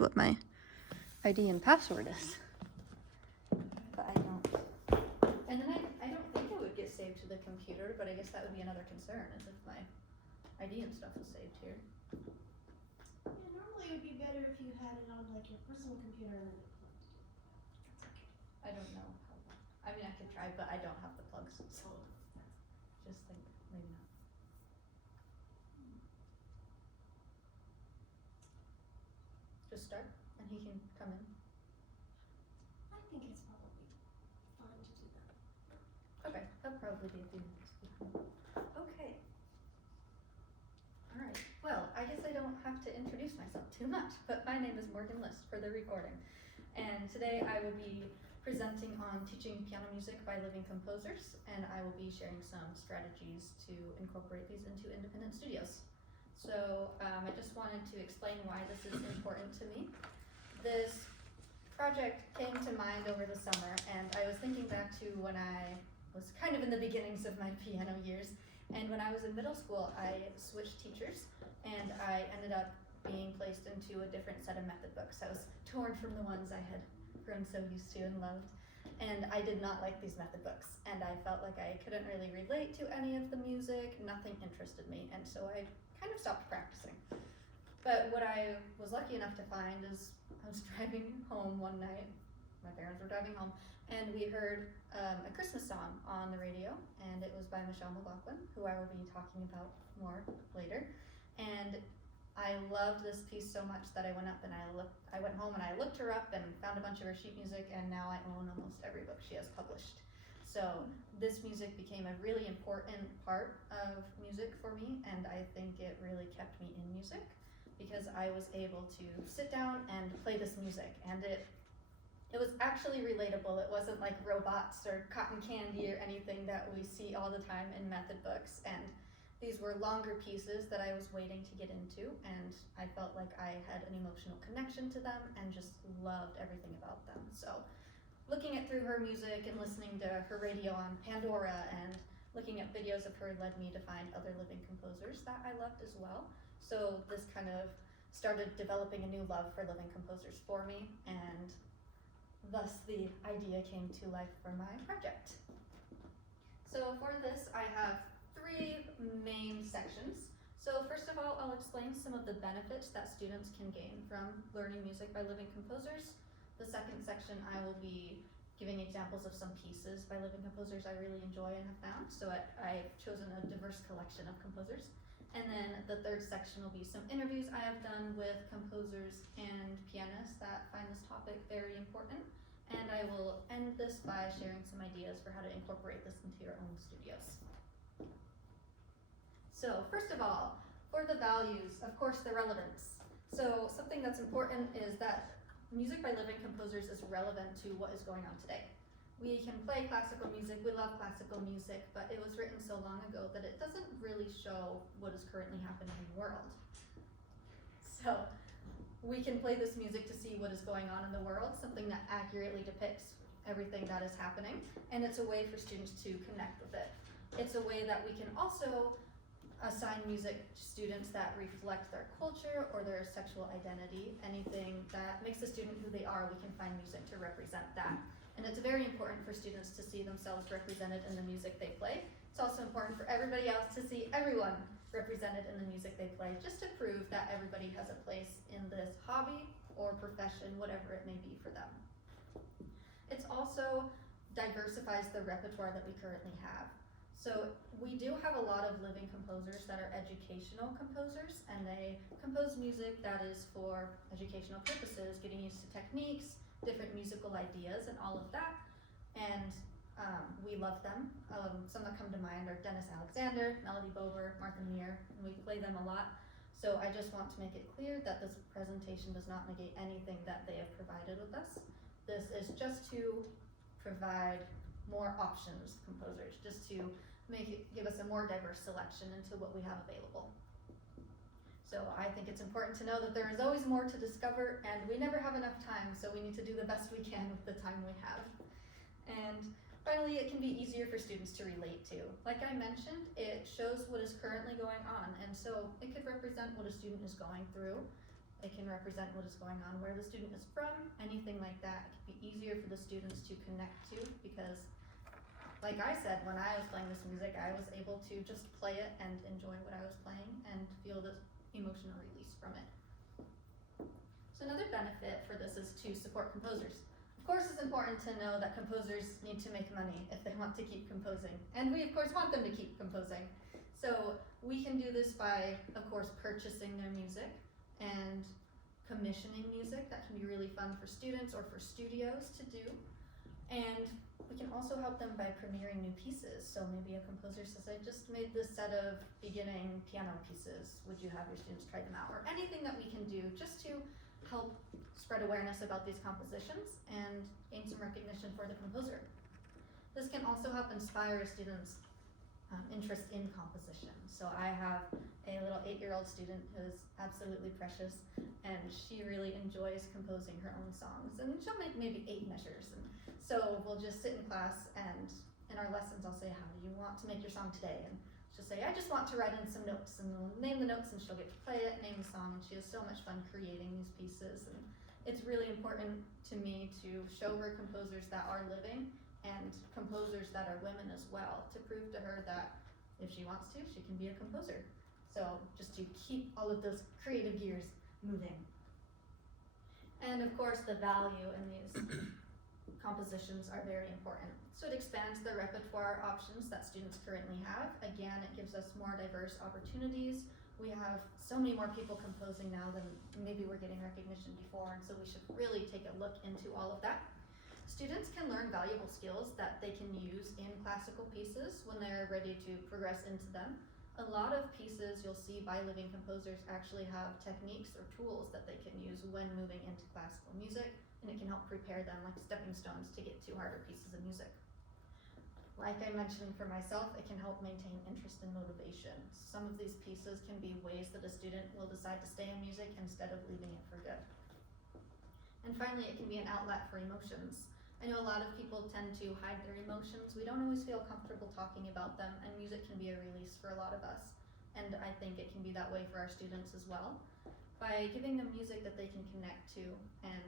what my ID and password is. But I don't. And then I don't think it would get saved to the computer, but I guess that would be another concern, is if my ID and stuff was saved here. Yeah, normally it would be better if you had it on like your personal computer and then you plugged it in. That's okay. I don't know how. I mean, I could try, but I don't have the plugs, so just think maybe not. Just start, and he can come in. I think it's probably fine to do that. Okay, that'll probably be a few minutes. Okay. All right. Well, I guess I don't have to introduce myself too much, but my name is Morgan List for the recording, and today I will be presenting on teaching piano music by living composers, and I will be sharing some strategies to incorporate these into independent studios. So I just wanted to explain why this is important to me. This project came to mind over the summer, and I was thinking back to when I was kind of in the beginnings of my piano years, and when I was in middle school I switched teachers, and I ended up being placed into a different set of method books. I was torn from the ones I had grown so used to and loved, and I did not like these method books, and I felt like I couldn't really relate to any of the music. Nothing interested me, and so I kind of stopped practicing. But what I was lucky enough to find is I was driving home one night, my parents were driving home, and we heard a Christmas song on the radio, and it was by Michelle McLaughlin, who I will be talking about more later. And I loved this piece so much that I went home and I looked her up and found a bunch of her sheet music, and now I own almost every book she has published. So this music became a really important part of music for me, and I think it really kept me in music because I was able to sit down and play this music, and it was actually relatable. It wasn't like robots or cotton candy or anything that we see all the time in method books, and these were longer pieces that I was waiting to get into, and I felt like I had an emotional connection to them and just loved everything about them. So looking at through her music and listening to her radio on Pandora and looking at videos of her led me to find other living composers that I loved as well. So this kind of started developing a new love for living composers for me, and thus the idea came to life for my project. So for this I have 3 main sections. So first of all, I'll explain some of the benefits that students can gain from learning music by living composers. The second section, I will be giving examples of some pieces by living composers I really enjoy and have found. So I've chosen a diverse collection of composers. And then the third section will be some interviews I have done with composers and pianists that find this topic very important. And I will end this by sharing some ideas for how to incorporate this into your own studios. So first of all, for the values, of course, the relevance. So something that's important is that music by living composers is relevant to what is going on today. We can play classical music, we love classical music, but it was written so long ago that it doesn't really show what is currently happening in the world. So we can play this music to see what is going on in the world, something that accurately depicts everything that is happening, and it's a way for students to connect with it. It's a way that we can also assign music to students that reflect their culture or their sexual identity. Anything that makes the student who they are, we can find music to represent that. And it's very important for students to see themselves represented in the music they play. It's also important for everybody else to see everyone represented in the music they play, just to prove that everybody has a place in this hobby or profession, whatever it may be for them. It also diversifies the repertoire that we currently have. So we do have a lot of living composers that are educational composers, and they compose music that is for educational purposes, getting used to techniques, different musical ideas, and all of that. And we love them. Some that come to mind are Dennis Alexander, Melody Bober, Martha Meir, and we play them a lot. So I just want to make it clear that this presentation does not negate anything that they have provided with us. This is just to provide more options, composers, just to give us a more diverse selection into what we have available. So I think it's important to know that there is always more to discover, and we never have enough time, so we need to do the best we can with the time we have. And finally, it can be easier for students to relate to. Like I mentioned, it shows what is currently going on, and so it could represent what a student is going through. It can represent what is going on, where the student is from, anything like that. It can be easier for the students to connect to because, like I said, when I was playing this music, I was able to just play it and enjoy what I was playing and feel the emotional release from it. So another benefit for this is to support composers. Of course, it's important to know that composers need to make money if they want to keep composing. And we, of course, want them to keep composing. So we can do this by, of course, purchasing their music and commissioning music. That can be really fun for students or for studios to do. And we can also help them by premiering new pieces. So maybe a composer says, I just made this set of beginning piano pieces. Would you have your students try them out? Or anything that we can do just to help spread awareness about these compositions and gain some recognition for the composer. This can also help inspire students' interest in composition. So I have a little 8-year-old student who is absolutely precious, and she really enjoys composing her own songs. And she'll make maybe 8 measures. And so we'll just sit in class, and in our lessons I'll say, how do you want to make your song today? And she'll say, I just want to write in some notes, and we'll name the notes, and she'll get to play it, name the song, and she has so much fun creating these pieces. And it's really important to me to show her composers that are living and composers that are women as well, to prove to her that if she wants to, she can be a composer. So just to keep all of those creative gears moving. And of course, the value in these compositions are very important. So it expands the repertoire options that students currently have. Again, it gives us more diverse opportunities. We have so many more people composing now than maybe we're getting recognition before, and so we should really take a look into all of that. Students can learn valuable skills that they can use in classical pieces when they're ready to progress into them. A lot of pieces you'll see by living composers actually have techniques or tools that they can use when moving into classical music, and it can help prepare them like stepping stones to get to harder pieces of music. Like I mentioned for myself, it can help maintain interest and motivation. Some of these pieces can be ways that a student will decide to stay in music instead of leaving it for good. And finally, it can be an outlet for emotions. I know a lot of people tend to hide their emotions. We don't always feel comfortable talking about them, and music can be a release for a lot of us. And I think it can be that way for our students as well. By giving them music that they can connect to and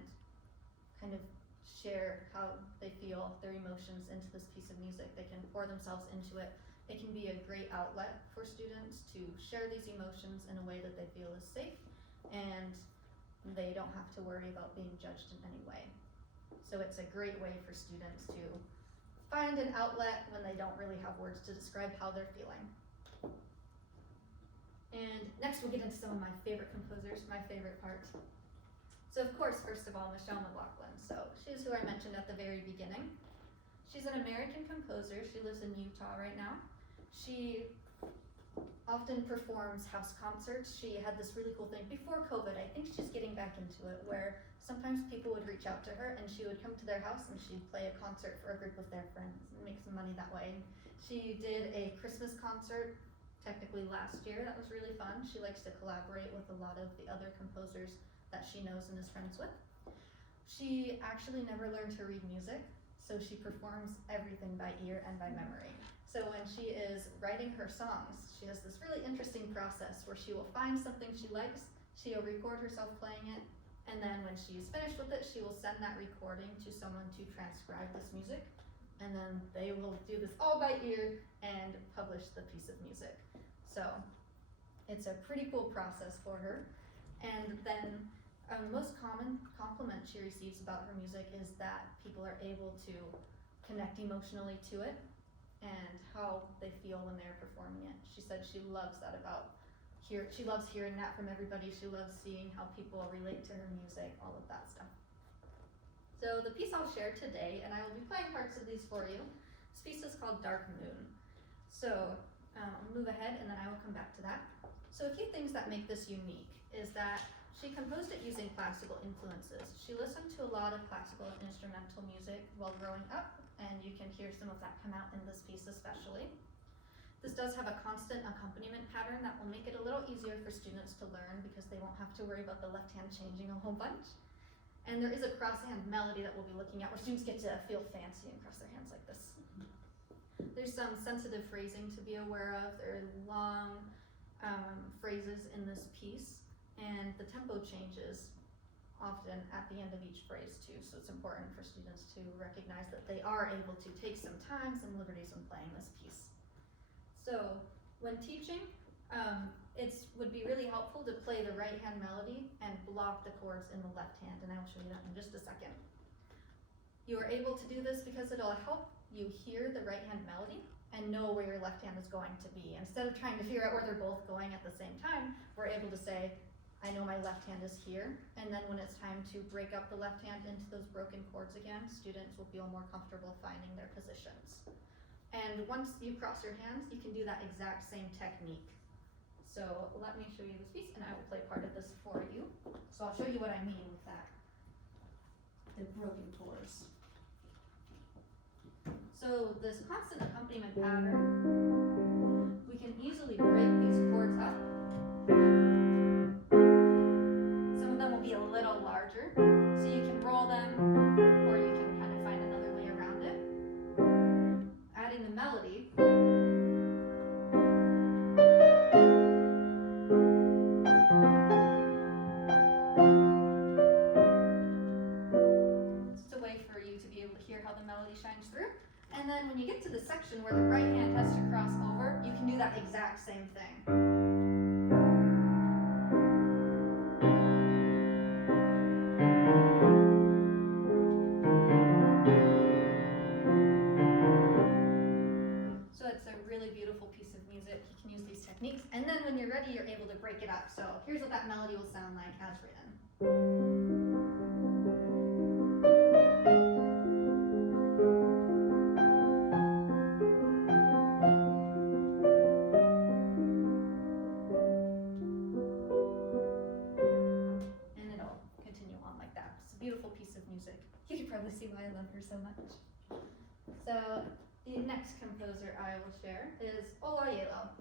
kind of share how they feel their emotions into this piece of music, they can pour themselves into it. It can be a great outlet for students to share these emotions in a way that they feel is safe, and they don't have to worry about being judged in any way. So it's a great way for students to find an outlet when they don't really have words to describe how they're feeling. And next we'll get into some of my favorite composers, my favorite part. So of course, first of all, Michelle McLaughlin. So she's who I mentioned at the very beginning. She's an American composer. She lives in Utah right now. She often performs house concerts. She had this really cool thing before COVID. I think she's getting back into it, where sometimes people would reach out to her and she would come to their house and she'd play a concert for a group of their friends and make some money that way. She did a Christmas concert technically last year. That was really fun. She likes to collaborate with a lot of the other composers that she knows and is friends with. She actually never learned to read music, so she performs everything by ear and by memory. So when she is writing her songs, she has this really interesting process where she will find something she likes, she'll record herself playing it, and then when she's finished with it, she will send that recording to someone to transcribe this music, and then they will do this all by ear and publish the piece of music. So it's a pretty cool process for her. And then most common compliment she receives about her music is that people are able to connect emotionally to it and how they feel when they're performing it. She said she loves that about she loves hearing that from everybody. She loves seeing how people relate to her music, all of that stuff. So the piece I'll share today, and I will be playing parts of these for you, this piece is called Dark Moon. So I'll move ahead and then I will come back to that. So a few things that make this unique is that she composed it using classical influences. She listened to a lot of classical and instrumental music while growing up, and you can hear some of that come out in this piece especially. This does have a constant accompaniment pattern that will make it a little easier for students to learn because they won't have to worry about the left hand changing a whole bunch. And there is a crosshand melody that we'll be looking at where students get to feel fancy and cross their hands like this. There's some sensitive phrasing to be aware of. There are long phrases in this piece, And the tempo changes often at the end of each phrase too, so it's important for students to recognize that they are able to take some time, some liberties when playing this piece. So when teaching, it would be really helpful to play the right hand melody and block the chords in the left hand, and I will show you that in just a second. You are able to do this because it'll help you hear the right hand melody and know where your left hand is going to be. Instead of trying to figure out where they're both going at the same time, we're able to say, I know my left hand is here, and then when it's time to break up the left hand into those broken chords again, students will feel more comfortable finding their positions. And once you cross your hands, you can do that exact same technique. So let me show you this piece, and I will play part of this for you. So I'll show you what I mean with that. The broken chords. So this constant accompaniment pattern, we can easily break these chords up. Some of them will be a little larger, so you can roll them, or you can kind of find another way around it. Adding the melody. It's just a way for you to be able to hear how the melody shines through. And then when you get to the section where the right hand has to cross over, you can do that exact same thing. So it's a really beautiful piece of music. You can use these techniques. And then when you're ready, you're able to break it up. So here's what that melody will sound like as written. Beautiful piece of music. You can probably see why I love her so much. So the next composer I will share is Ola Yelo.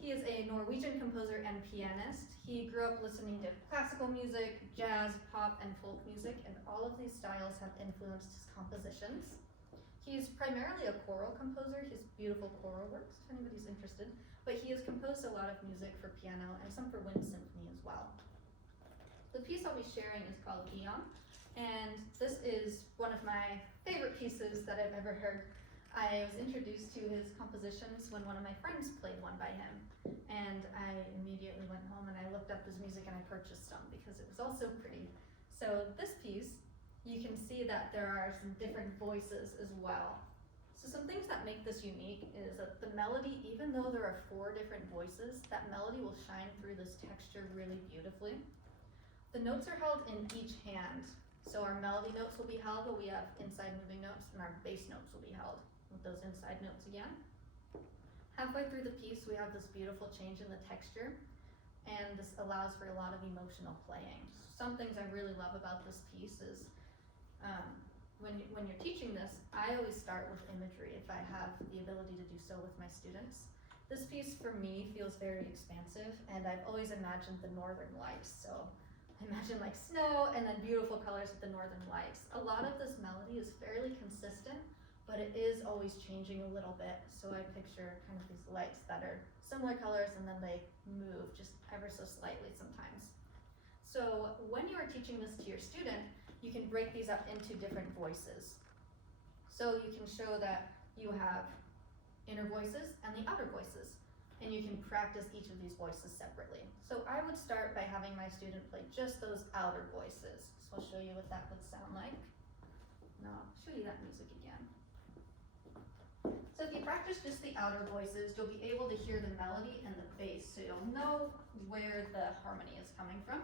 He is a Norwegian composer and pianist. He grew up listening to classical music, jazz, pop, and folk music, and all of these styles have influenced his compositions. He's primarily a choral composer. He has beautiful choral works, if anybody's interested, but he has composed a lot of music for piano and some for wind symphony as well. The piece I'll be sharing is called Eon, and this is one of my favorite pieces that I've ever heard. I was introduced to his compositions when one of my friends played one by him, and I immediately went home and I looked up his music and I purchased some because it was all so pretty. So this piece, you can see that there are some different voices as well. So some things that make this unique is that the melody, even though there are 4 different voices, that melody will shine through this texture really beautifully. The notes are held in each hand. So our melody notes will be held, but we have inside moving notes, and our bass notes will be held with those inside notes again. Halfway through the piece, we have this beautiful change in the texture, and this allows for a lot of emotional playing. Some things I really love about this piece is when you're teaching this, I always start with imagery if I have the ability to do so with my students. This piece for me feels very expansive, and I've always imagined the northern lights. So imagine like snow and then beautiful colors with the northern lights. A lot of this melody is fairly consistent, but it is always changing a little bit. So I picture kind of these lights that are similar colors and then they move just ever so slightly sometimes. So when you are teaching this to your student, you can break these up into different voices. So you can show that you have inner voices and the outer voices, and you can practice each of these voices separately. So I would start by having my student play just those outer voices. So I'll show you what that would sound like. And I'll show you that music again. So if you practice just the outer voices, you'll be able to hear the melody and the bass, so you'll know where the harmony is coming from.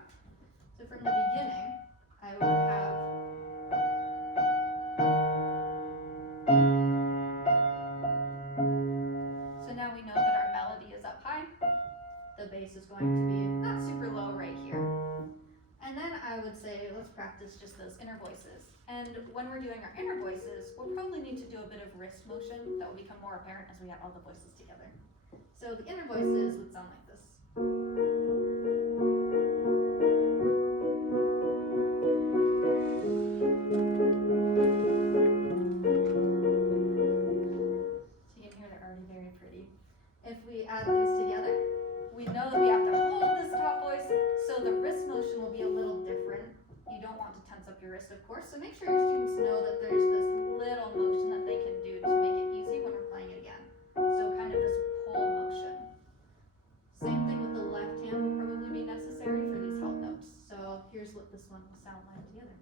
So from the beginning, I would have the bass is going to be not super low right here. And then I would say, let's practice just those inner voices. And when we're doing our inner voices, we'll probably need to do a bit of wrist motion that will become more apparent as we add all the voices together. So the inner voices would sound like this. So you can hear they're already very pretty. If we add these together, we know that we have to hold this top voice so tense up your wrist, of course. So make sure your students know that there's this little motion that they can do to make it easy when we're playing it again. So kind of this pull motion. Same thing with the left hand will probably be necessary for these help notes. So here's what this one will sound like together.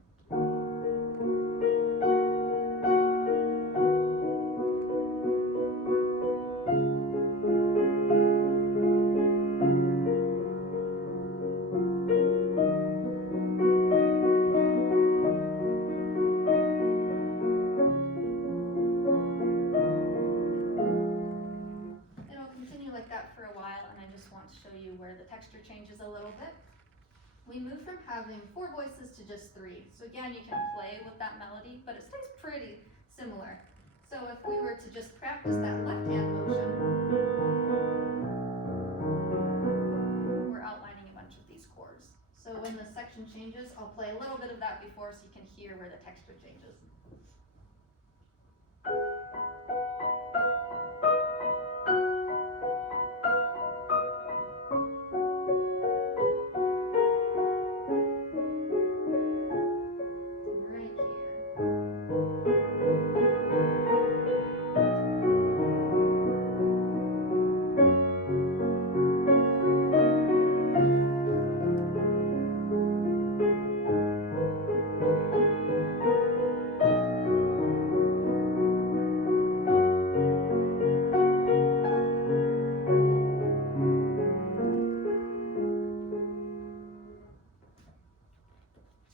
Where the texture changes a little bit. We move from having 4 voices to just 3. So again, you can play with that melody, but it stays pretty similar. So if we were to just practice that left hand motion, we're outlining a bunch of these chords. So when the section changes, I'll play a little bit of that before so you can hear where the texture changes.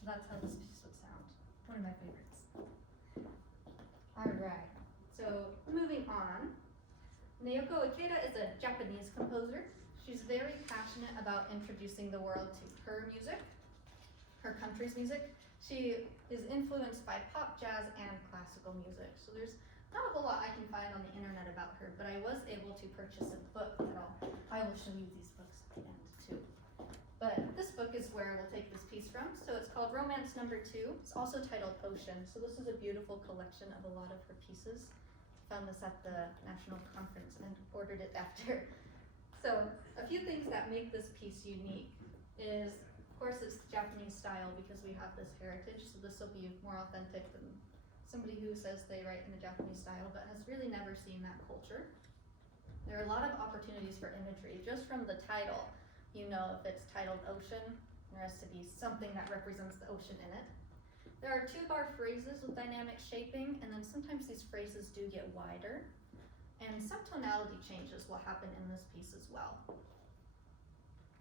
That's how this piece would sound. One of my favorites. Alright, so moving on. Naoko Ikeda is a Japanese composer. She's very passionate about introducing the world to her music, her country's music. She is influenced by pop, jazz, and classical music. So there's not a whole lot I can find on the internet about her, but I was able to purchase a book that I will show you these books at the end too. But this book is where we'll take this piece from. So it's called Romance No. 2. It's also titled Ocean. So this is a beautiful collection of a lot of her pieces. Found this at the national conference and ordered it after. So a few things that make this piece unique is, of course, it's Japanese style because we have this heritage. So this will be more authentic than somebody who says they write in the Japanese style but has really never seen that culture. There are a lot of opportunities for imagery. Just from the title, you know if it's titled Ocean, there has to be something that represents the ocean in it. There are 2-bar phrases with dynamic shaping, and then sometimes these phrases do get wider. And some tonality changes will happen in this piece as well.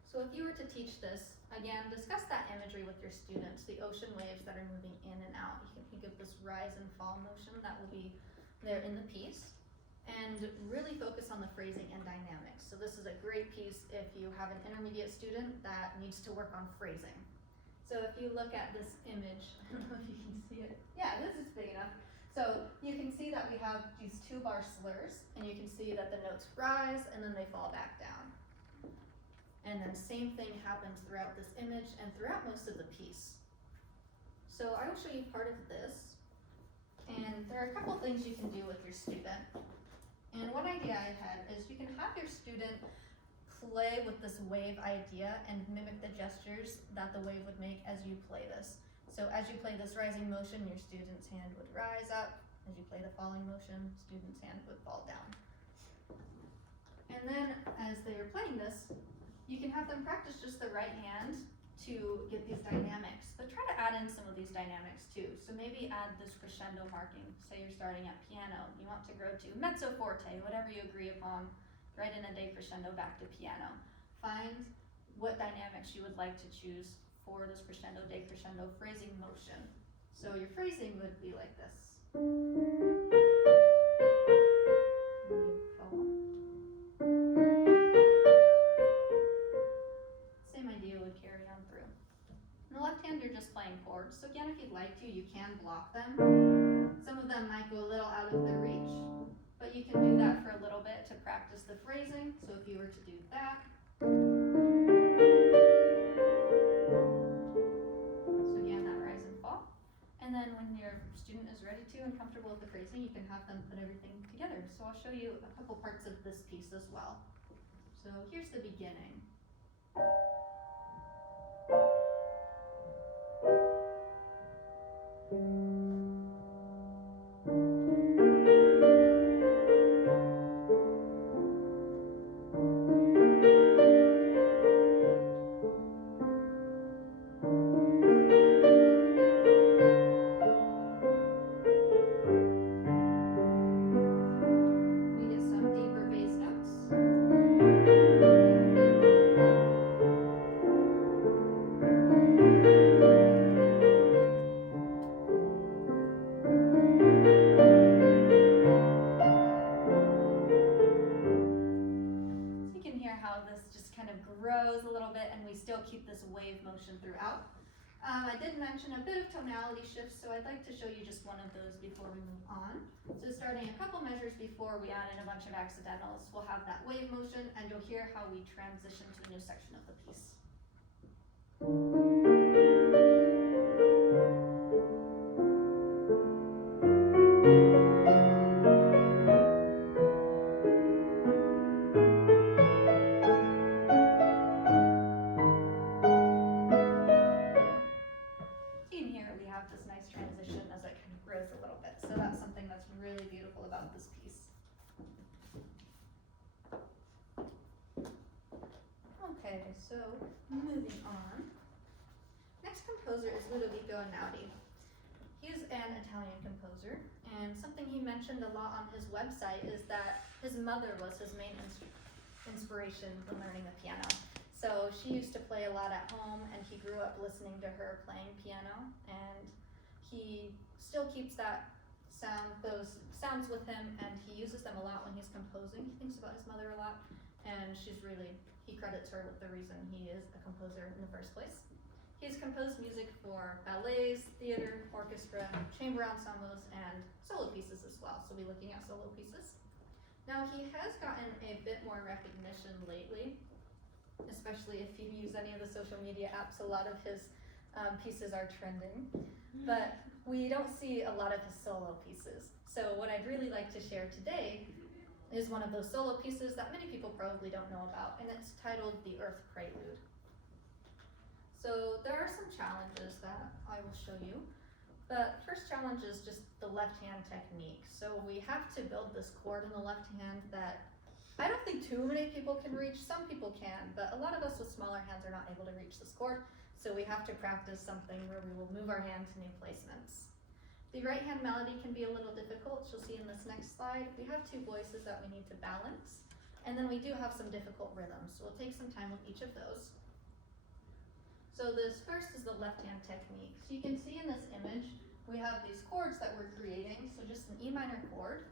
So if you were to teach this, again, discuss that imagery with your students, the ocean waves that are moving in and out. You can think of this rise and fall motion that will be there in the piece. And really focus on the phrasing and dynamics. So this is a great piece if you have an intermediate student that needs to work on phrasing. So if you look at this image, I don't know if you can see it. Yeah, this is big enough. So you can see that we have these 2-bar slurs, and you can see that the notes rise and then they fall back down. And then same thing happens throughout this image and throughout most of the piece. So I will show you part of this. And there are a couple things you can do with your student. And one idea I had is you can have your student play with this wave idea and mimic the gestures that the wave would make as you play this. So as you play this rising motion, your student's hand would rise up. As you play the falling motion, student's hand would fall down. And then as they're playing this, you can have them practice just the right hand to get these dynamics, but try to add in some of these dynamics too. So maybe add this crescendo marking. Say you're starting at piano, you want to grow to mezzo forte, whatever you agree upon, right in a decrescendo back to piano. Find what dynamics you would like to choose for this crescendo, decrescendo phrasing motion. So your phrasing would be like this. Same idea would carry on through. On the left hand, you're just playing chords. So again, if you'd like to, you can block them. Some of them might go a little out of their reach, but you can do that for a little bit to practice the phrasing. So if you were to do that. So again, that rise and fall. And then when your student is ready to and comfortable with the phrasing, you can have them put everything together. So I'll show you a couple parts of this piece as well. So here's the beginning. I did mention a bit of tonality shifts, so I'd like to show you just one of those before we move on. So starting a couple measures before we add in a bunch of accidentals, we'll have that wave motion, and you'll hear how we transition to a new section of the piece. This nice transition as it kind of grows a little bit. So that's something that's really beautiful about this piece. Okay, so moving on. Next composer is Ludovico Einaudi. He's an Italian composer, and something he mentioned a lot on his website is that his mother was his main inspiration when learning the piano. So she used to play a lot at home, and he grew up listening to her playing piano, and he still keeps those sounds with him, and he uses them a lot when he's composing. He thinks about his mother a lot, and he credits her with the reason he is a composer in the first place. He's composed music for ballets, theater, orchestra, chamber ensembles, and solo pieces as well. So we'll be looking at solo pieces. Now he has gotten a bit more recognition lately, especially if you use any of the social media apps. A lot of his pieces are trending, but we don't see a lot of his solo pieces. So what I'd really like to share today is one of those solo pieces that many people probably don't know about, and it's titled The Earth Prelude. So there are some challenges that I will show you. The first challenge is just the left hand technique. So we have to build this chord in the left hand that I don't think too many people can reach. Some people can, but a lot of us with smaller hands are not able to reach this chord. So we have to practice something where we will move our hand to new placements. The right hand melody can be a little difficult. You'll see in this next slide, we have two voices that we need to balance. And then we do have some difficult rhythms. So we'll take some time with each of those. So this first is the left hand technique. So you can see in this image, we have these chords that we're creating. So just an E minor chord,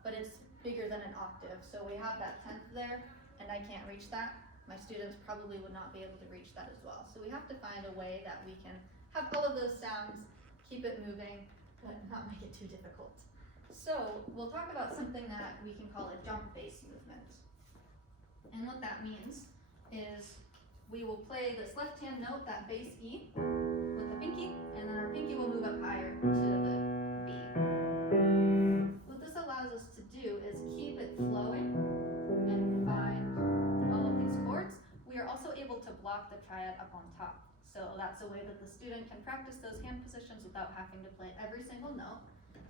but it's bigger than an octave. So we have that 10th there, and I can't reach that. My students probably would not be able to reach that as well. So we have to find a way that we can have all of those sounds, keep it moving, but not make it too difficult. So we'll talk about something that we can call a jump bass movement. And what that means is we will play this left hand note, that bass E, with the pinky, and then our pinky will move up higher to the B. What this allows us to do is keep it flowing and find all of these chords. We are also able to block the triad up on top. So that's a way that the student can practice those hand positions without having to play every single note.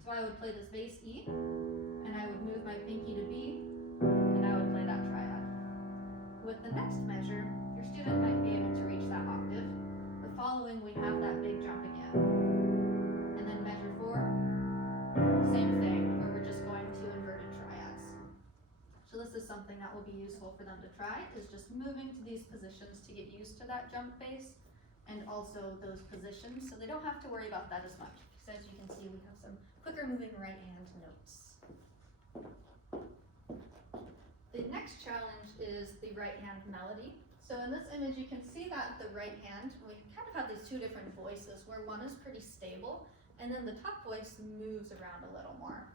So I would play this bass E, and I would move my pinky to B, and I would play that triad. With the next measure, your student might be able to reach that octave. The following, we have that big jump again. And then measure 4, same thing, where we're just going to inverted triads. So this is something that will be useful for them to try, is just moving to these positions to get used to that jump bass, and also those positions, so they don't have to worry about that as much. Because as you can see, we have some quicker moving right hand notes. The next challenge is the right hand melody. So in this image, you can see that the right hand, we kind of have these two different voices where one is pretty stable, and then the top voice moves around a little more.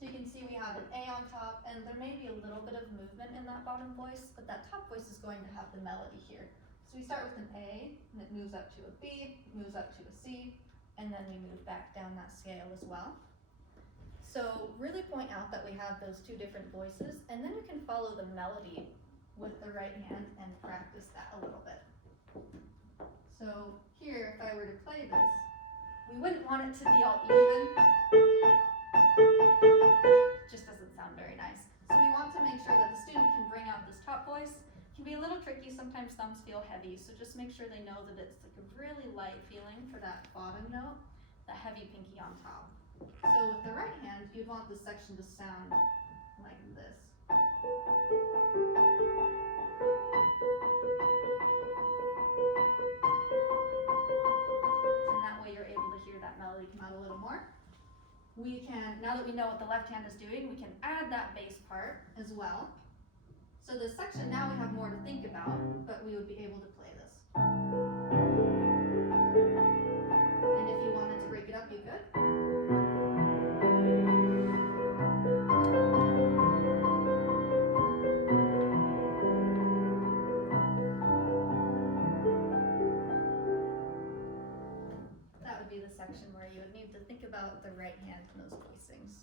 So you can see we have an A on top, and there may be a little bit of movement in that bottom voice, but that top voice is going to have the melody here. So we start with an A, and it moves up to a B, moves up to a C, and then we move back down that scale as well. So really point out that we have those two different voices, and then you can follow the melody with the right hand and practice that a little bit. So here, if I were to play this, we wouldn't want it to be all even. It just doesn't sound very nice. So we want to make sure that the student can bring out this top voice. It can be a little tricky, sometimes thumbs feel heavy, so just make sure they know that it's like a really light feeling for that bottom note, the heavy pinky on top. So with the right hand, you'd want this section to sound like this. And that way you're able to hear that melody come out a little more. We can, now that we know what the left hand is doing, we can add that bass part as well. So this section, now we have more to think about, but we would be able to play this. section where you would need to think about the right hand in those placings.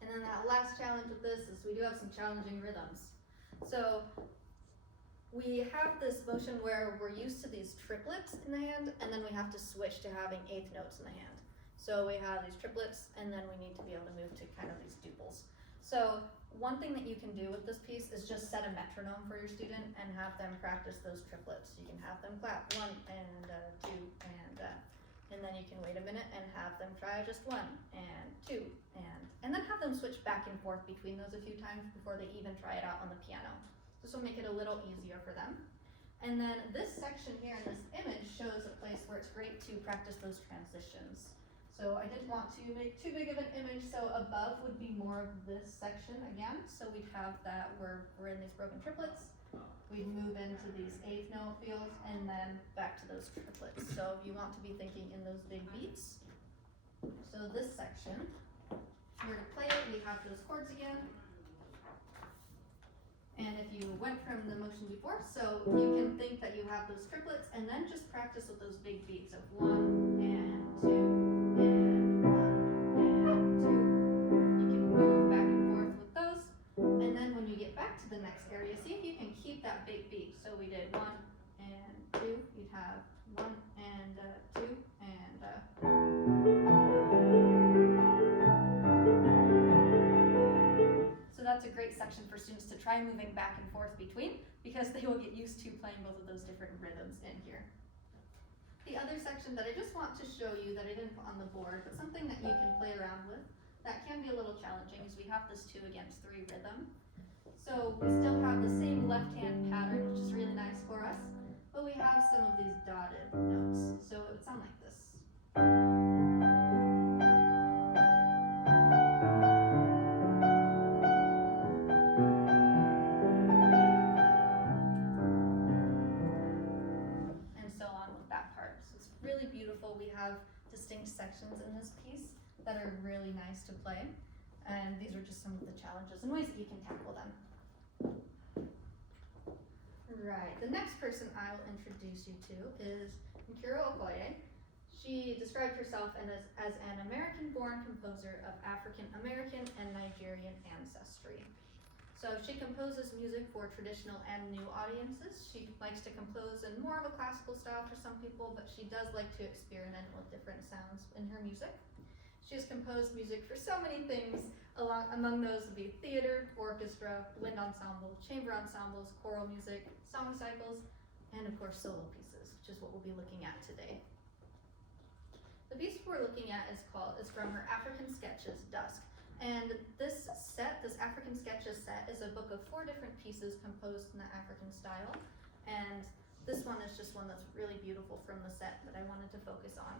And then that last challenge with this is we do have some challenging rhythms. So we have this motion where we're used to these triplets in the hand, and then we have to switch to having eighth notes in the hand. So we have these triplets, and then we need to be able to move to kind of these duples. So one thing that you can do with this piece is just set a metronome for your student and have them practice those triplets. You can have them clap 1 and 2 and then you can wait a minute and have them try just 1 and 2 and then have them switch back and forth between those a few times before they even try it out on the piano. This will make it a little easier for them. And then this section here in this image shows a place where it's great to practice those transitions. So I didn't want to make too big of an image, so above would be more of this section again. So we'd have that where we're in these broken triplets. We'd move into these eighth note feels and then back to those triplets. So you want to be thinking in those big beats. So this section, if we were to play it, we have those chords again. And if you went from the motion before, so you can think that you have those triplets and then just practice with those big beats of 1 and 2 and 1 and 2. You can move back and forth with those. And then when you get back to the next area, see if you can keep that big beat. So we did 1 and 2, you'd have 1 and 2 and So that's a great section for students to try moving back and forth between, because they will get used to playing both of those different rhythms in here. The other section that I just want to show you that I didn't put on the board, but something that you can play around with that can be a little challenging, is we have this 2 against 3 rhythm. So we still have the same left hand pattern, which is really nice for us, but we have some of these dotted notes. So it would sound like this. Really beautiful. We have distinct sections in this piece that are really nice to play, and these are just some of the challenges and ways that you can tackle them. Right, the next person I will introduce you to is Nkuro Okoye. She described herself as an American-born composer of African-American and Nigerian ancestry. So she composes music for traditional and new audiences. She likes to compose in more of a classical style for some people, but she does like to experiment with different sounds in her music. She has composed music for so many things. Among those would be theater, orchestra, wind ensemble, chamber ensembles, choral music, song cycles, and of course solo pieces, which is what we'll be looking at today. The piece we're looking at is from her African Sketches, Dusk. And this African Sketches set, is a book of 4 different pieces composed in the African style. And this one is just one that's really beautiful from the set that I wanted to focus on.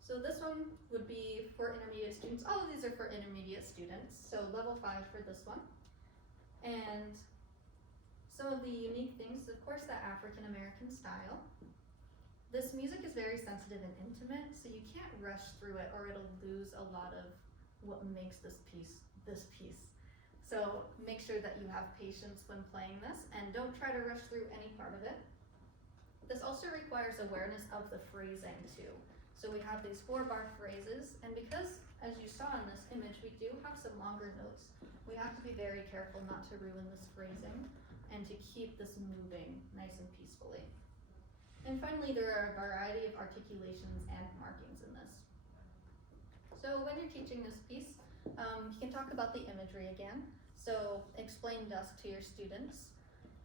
So this one would be for intermediate students. All of these are for intermediate students, so level 5 for this one. And some of the unique things, of course, the African American style. This music is very sensitive and intimate, so you can't rush through it or it'll lose a lot of what makes this piece. So make sure that you have patience when playing this and don't try to rush through any part of it. This also requires awareness of the phrasing too. So we have these 4-bar phrases, and because, as you saw in this image, we do have some longer notes, we have to be very careful not to ruin this phrasing and to keep this moving nice and peacefully. And finally, there are a variety of articulations and markings in this. So when you're teaching this piece, you can talk about the imagery again. So explain dusk to your students.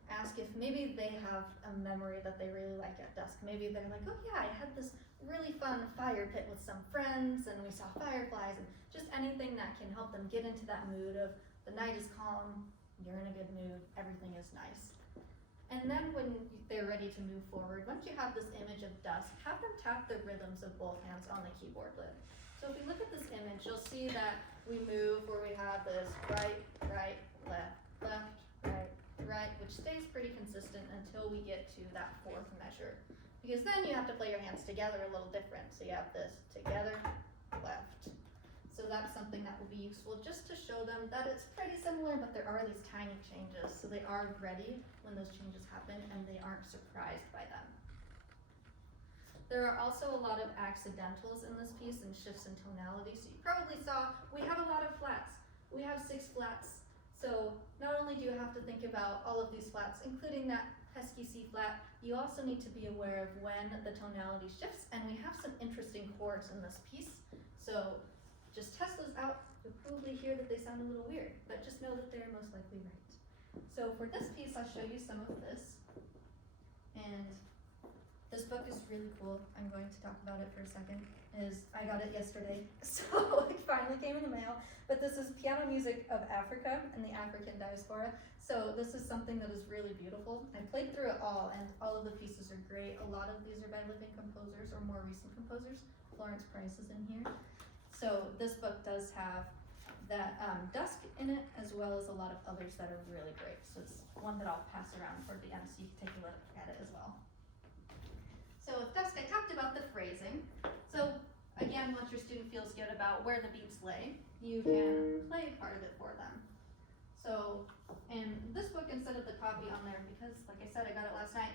Ask if maybe they have a memory that they really like at dusk. Maybe they're like, oh yeah, I had this really fun fire pit with some friends and we saw fireflies, and just anything that can help them get into that mood of the night is calm, you're in a good mood, everything is nice. And then when they're ready to move forward, once you have this image of dusk, have them tap the rhythms of both hands on the keyboard lid. So if you look at this image, you'll see that we move where we have this right, right, left, left, right, right, which stays pretty consistent until we get to that 4th measure. Because then you have to play your hands together a little different. So you have this together, left. So that's something that will be useful just to show them that it's pretty similar, but there are these tiny changes. So they are ready when those changes happen and they aren't surprised by them. There are also a lot of accidentals in this piece and shifts in tonality. So you probably saw we have a lot of flats. We have 6 flats. So not only do you have to think about all of these flats, including that pesky C flat, you also need to be aware of when the tonality shifts, and we have some interesting chords in this piece. So just test those out. You'll probably hear that they sound a little weird, but just know that they're most likely right. So for this piece, I'll show you some of this. And this book is really cool. I'm going to talk about it for a second. I got it yesterday, so it finally came in the mail. But this is Piano Music of Africa and the African Diaspora. So this is something that is really beautiful. I played through it all, and all of the pieces are great. A lot of these are by living composers or more recent composers. Florence Price is in here. So this book does have that dusk in it, as well as a lot of others that are really great. So it's one that I'll pass around toward the end so you can take a look at it as well. So with dusk, I talked about the phrasing. So again, once your student feels good about where the beats lay, you can play part of it for them. So in this book, instead of the copy on there, because like I said, I got it last night,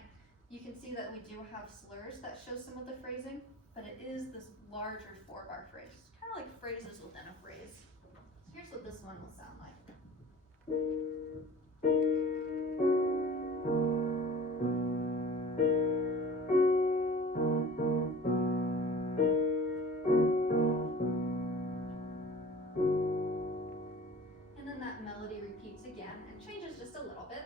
you can see that we do have slurs that show some of the phrasing, but it is this larger 4-bar phrase. It's kind of like phrases within a phrase. So here's what this one will sound like. And then that melody repeats again and changes just a little bit.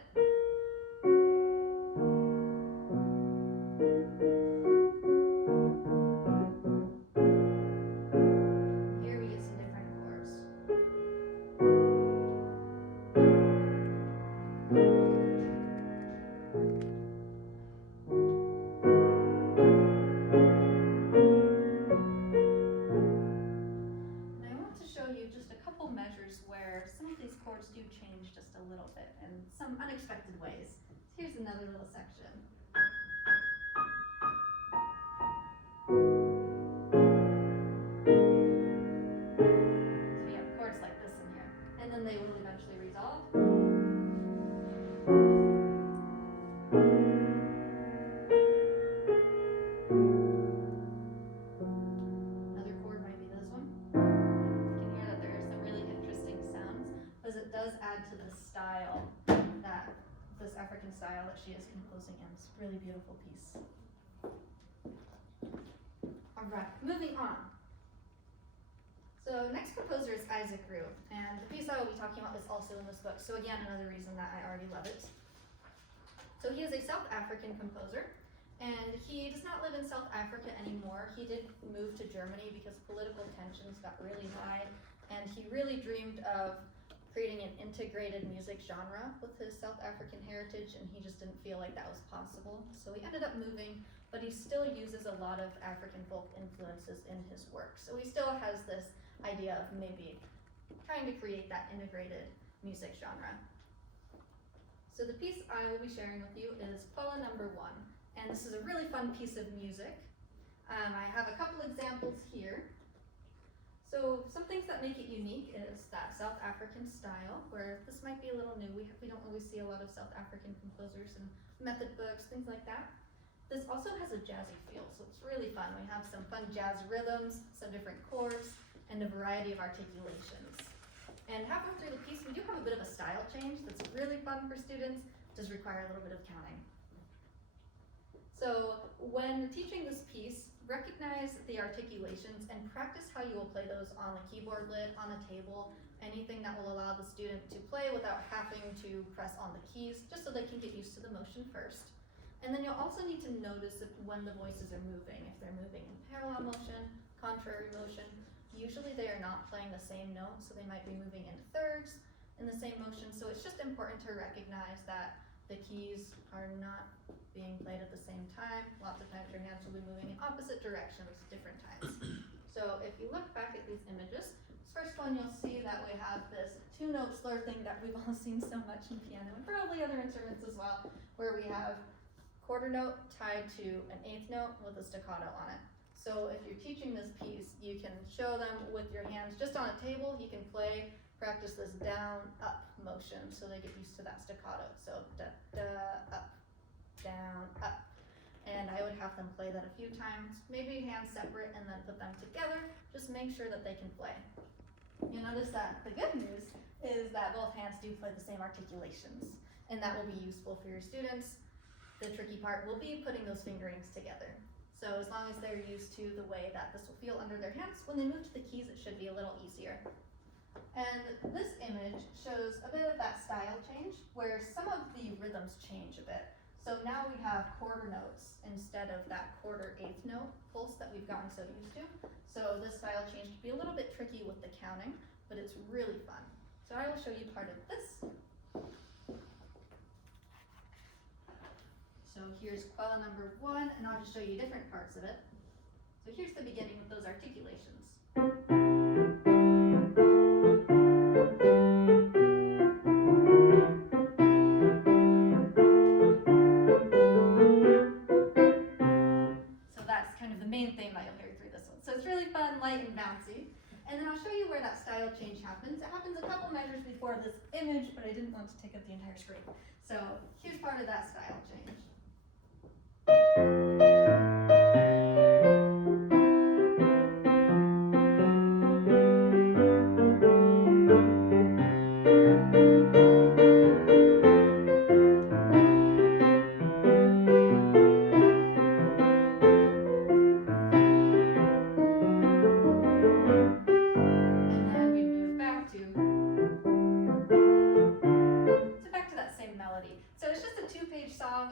Here we get some different chords. And I want to show you just a couple measures where some of these chords do change just a little bit in some unexpected ways. So here's another little section. So we have chords like this in here, and then they will eventually resolve. Another chord might be this one. You can hear that there are some really interesting sounds, because it does add to the style, that this African style that she is composing in. It's a really beautiful piece. Alright, moving on. So next composer is Isaac Rue, and the piece I will be talking about is also in this book. So again, another reason that I already love it. So he is a South African composer, and he does not live in South Africa anymore. He did move to Germany because political tensions got really high, and he really dreamed of creating an integrated music genre with his South African heritage, and he just didn't feel like that was possible. So he ended up moving, but he still uses a lot of African folk influences in his work. So he still has this idea of maybe trying to create that integrated music genre. So the piece I will be sharing with you is Paula No. 1, and this is a really fun piece of music. I have a couple examples here. So some things that make it unique is that South African style, where this might be a little new. We don't always see a lot of South African composers in method books, things like that. This also has a jazzy feel, so it's really fun. We have some fun jazz rhythms, some different chords, and a variety of articulations. And halfway through the piece, we do have a bit of a style change that's really fun for students. It does require a little bit of counting. So when teaching this piece, recognize the articulations and practice how you will play those on a keyboard lid, on a table, anything that will allow the student to play without having to press on the keys, just so they can get used to the motion first. And then you'll also need to notice when the voices are moving, if they're moving in parallel motion, contrary motion. Usually they are not playing the same note, so they might be moving in thirds in the same motion. So it's just important to recognize that the keys are not being played at the same time. Lots of times your hands will be moving in opposite directions different times. So if you look back at these images, this first one you'll see that we have this 2-note slur thing that we've all seen so much in piano and probably other instruments as well, where we have quarter note tied to an 8th note with a staccato on it. So if you're teaching this piece, you can show them with your hands just on a table. You can practice this down, up motion so they get used to that staccato. So da, da, up, down, up. and I would have them play that a few times, maybe hands separate and then put them together, just make sure that they can play. You'll notice that the good news is that both hands do play the same articulations, and that will be useful for your students. The tricky part will be putting those fingerings together. So as long as they're used to the way that this will feel under their hands, when they move to the keys, it should be a little easier. And this image shows a bit of that style change where some of the rhythms change a bit. So now we have quarter notes instead of that quarter eighth note pulse that we've gotten so used to. So this style change can be a little bit tricky with the counting, but it's really fun. So I will show you part of this. So here's quella number 1, and I'll just show you different parts of it. So here's the beginning with those articulations. So that's kind of the main theme that you'll hear through this one. So it's really fun, light, and bouncy. And then I'll show you where that style change happens. It happens a couple measures before this image, but I didn't want to take up the entire screen. So here's part of that style change.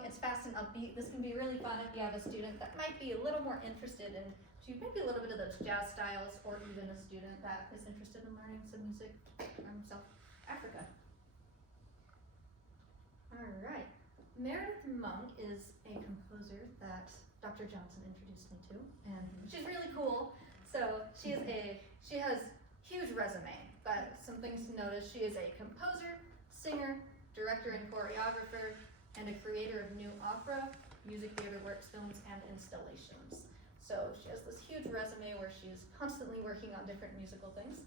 It's fast and upbeat. This can be really fun if you have a student that might be a little more interested in maybe a little bit of those jazz styles, or even a student that is interested in learning some music from South Africa. All right, Meredith Monk is a composer that Dr. Johnson introduced me to, and she's really cool. So she has huge resume, but some things to notice: she is a composer, singer, director and choreographer, and a creator of new opera, music theater works, films, and installations. So she has this huge resume where she is constantly working on different musical things.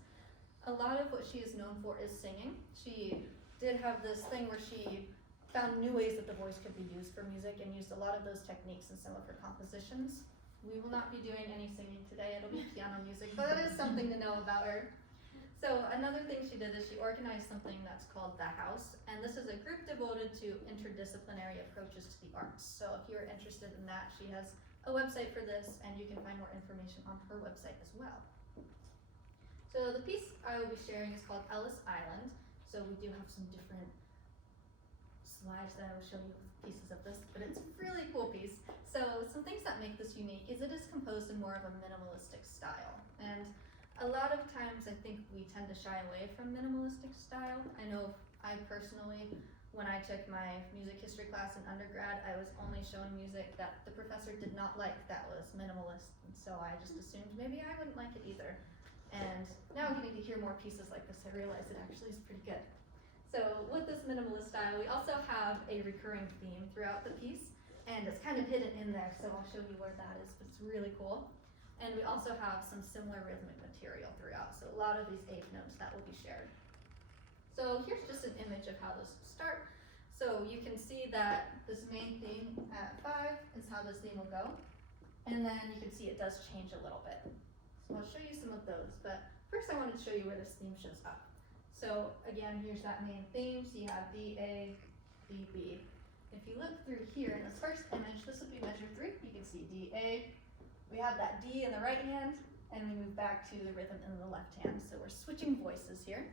A lot of what she is known for is singing. She did have this thing where she found new ways that the voice could be used for music and used a lot of those techniques in some of her compositions. We will not be doing any singing today, it'll be piano music, but that is something to know about her. So another thing she did is she organized something that's called The House, and this is a group devoted to interdisciplinary approaches to the arts. So if you're interested in that, she has a website for this, and you can find more information on her website as well. So the piece I will be sharing is called Ellis Island. So we do have some different slides that I will show you pieces of this, but it's a really cool piece. So some things that make this unique is it is composed in more of a minimalistic style. And a lot of times I think we tend to shy away from minimalistic style. I know I personally, when I took my music history class in undergrad, I was only shown music that the professor did not like that was minimalist, and so I just assumed maybe I wouldn't like it either. And now getting to hear more pieces like this, I realize it actually is pretty good. So with this minimalist style, we also have a recurring theme throughout the piece, and it's kind of hidden in there, so I'll show you where that is, but it's really cool. And we also have some similar rhythmic material throughout, so a lot of these 8 notes that will be shared. So here's just an image of how this will start. So you can see that this main theme at 5 is how this theme will go. And then you can see it does change a little bit. So I'll show you some of those, but first I wanted to show you where this theme shows up. So again, here's that main theme, so you have D, A, D, B. If you look through here in this first image, this would be measure 3, you can see D, A. We have that D in the right hand, and we move back to the rhythm in the left hand. So we're switching voices here.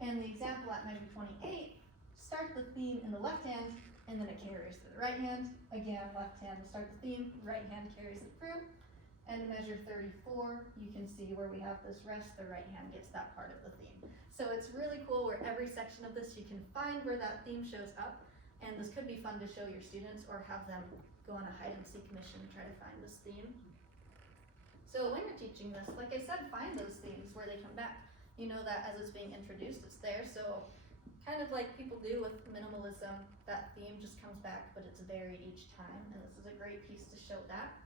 And the example at measure 28, start the theme in the left hand, and then it carries to the right hand. Again, left hand to start the theme, right hand carries it through. And measure 34, you can see where we have this rest, the right hand gets that part of the theme. So it's really cool where every section of this you can find where that theme shows up. And this could be fun to show your students or have them go on a hide and seek mission and try to find this theme. So when you're teaching this, like I said, find those themes where they come back. You know that as it's being introduced, it's there. So kind of like people do with minimalism, that theme just comes back, but it's varied each time. And this is a great piece to show that.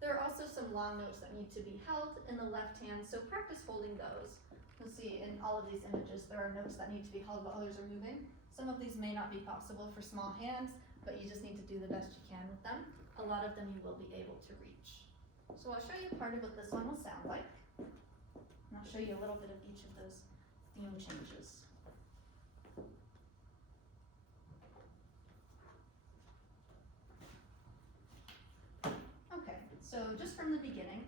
There are also some long notes that need to be held in the left hand, so practice holding those. You'll see in all of these images, there are notes that need to be held while others are moving. Some of these may not be possible for small hands, but you just need to do the best you can with them. a lot of them you will be able to reach. So I'll show you part of what this one will sound like, and I'll show you a little bit of each of those theme changes. Okay, so just from the beginning,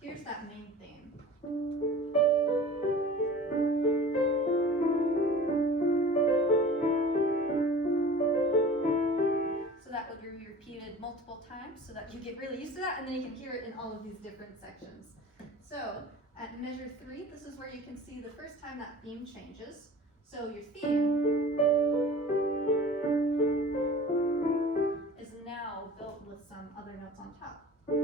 here's that main theme. So that would be repeated multiple times so that you get really used to that, and then you can hear it in all of these different sections. So at measure 3, this is where you can see the first time that theme changes. So your theme is now built with some other notes on top. So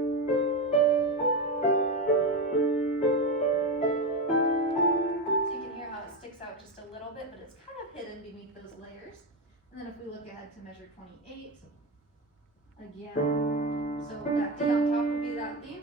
you can hear how it sticks out just a little bit, but it's kind of hidden beneath those layers. And then if we look ahead to measure 28, again, so that D on top would be that theme.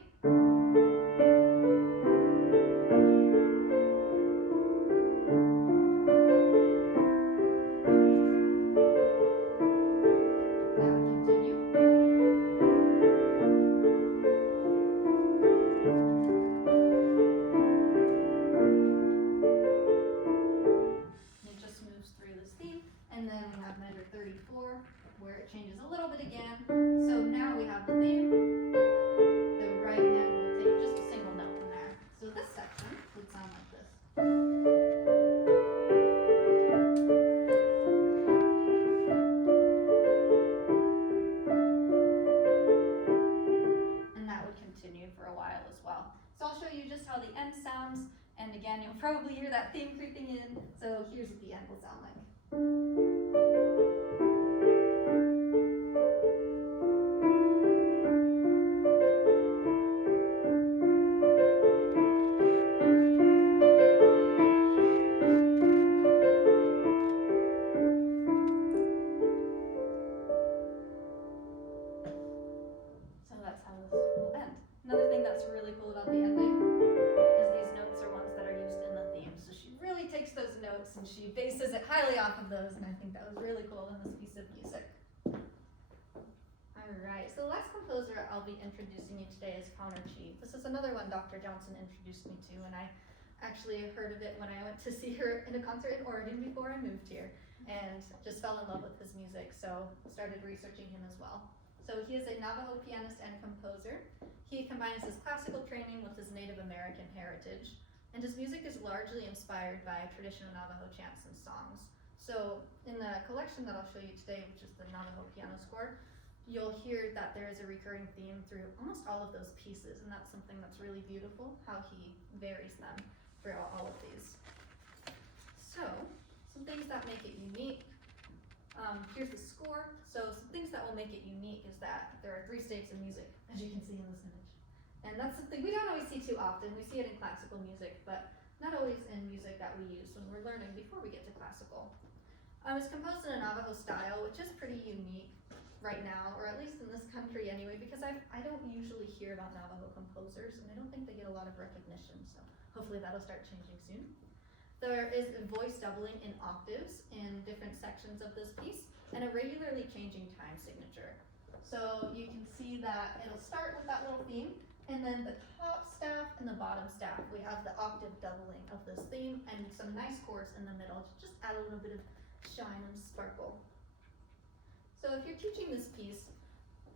Where it changes a little bit again. So now we have the theme. The right hand will take just a single note in there. So this section would sound like this. And that would continue for a while as well. So I'll show you just how the end sounds. And again, you'll probably hear that theme creeping in. So here's what the end will sound like. And she bases it highly off of those, and I think that was really cool in this piece of music. Alright, so the last composer I'll be introducing you today is Connor Cheeve. This is another one Dr. Johnson introduced me to, and I actually heard of it when I went to see her in a concert in Oregon before I moved here, and just fell in love with his music, so started researching him as well. So he is a Navajo pianist and composer. He combines his classical training with his Native American heritage. And his music is largely inspired by traditional Navajo chants and songs. So in the collection that I'll show you today, which is the Navajo piano score, you'll hear that there is a recurring theme through almost all of those pieces, and that's something that's really beautiful, how he varies them throughout all of these. So, some things that make it unique. Here's the score. So some things that will make it unique is that there are 3 states in music, as you can see in this image. And that's something we don't always see too often. We see it in classical music, but not always in music that we use when we're learning before we get to classical. It's composed in a Navajo style, which is pretty unique right now, or at least in this country anyway, because I don't usually hear about Navajo composers, and I don't think they get a lot of recognition, so hopefully that'll start changing soon. There is a voice doubling in octaves in different sections of this piece, and a regularly changing time signature. So you can see that it'll start with that little theme, and then the top staff and the bottom staff, we have the octave doubling of this theme and some nice chords in the middle to just add a little bit of shine and sparkle. So if you're teaching this piece,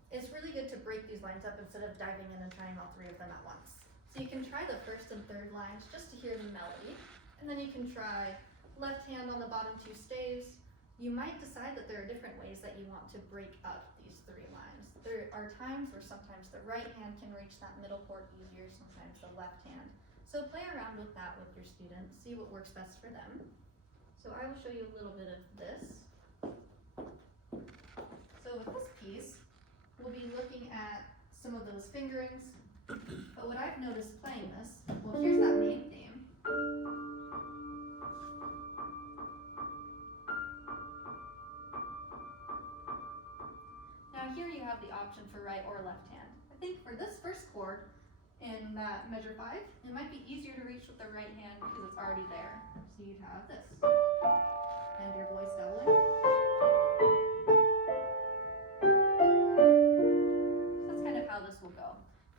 it's really good to break these lines up instead of diving in and trying all 3 of them at once. So you can try the first and third lines just to hear the melody, and then you can try left hand on the bottom 2 staves. You might decide that there are different ways that you want to break up these 3 lines. There are times where sometimes the right hand can reach that middle chord easier, sometimes the left hand. So play around with that with your students, see what works best for them. So I will show you a little bit of this. So with this piece, we'll be looking at some of those fingerings, but what I've noticed playing this, well, here's that main theme. Now here you have the option for right or left hand. I think for this first chord in that measure 5, it might be easier to reach with the right hand because it's already there. So you'd have this, and your voice doubling.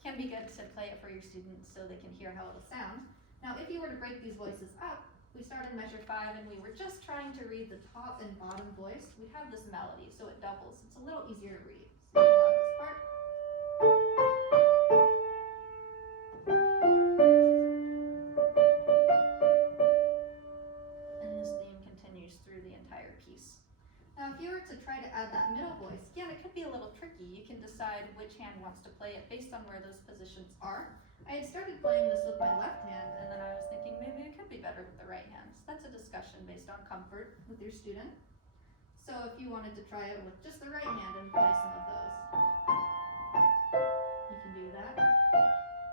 can be good to play it for your students so they can hear how it'll sound. Now, if you were to break these voices up, we started measure 5 and we were just trying to read the top and bottom voice. We have this melody, so it doubles. It's a little easier to read. So we have this part. And this theme continues through the entire piece. Now, if you were to try to add that middle voice, again, it could be a little tricky. You can decide which hand wants to play it based on where those positions are. I had started playing this with my left hand, and then I was thinking maybe it could be better with the right hand. So that's a discussion based on comfort with your student. So if you wanted to try it with just the right hand and play some of those, you can do that.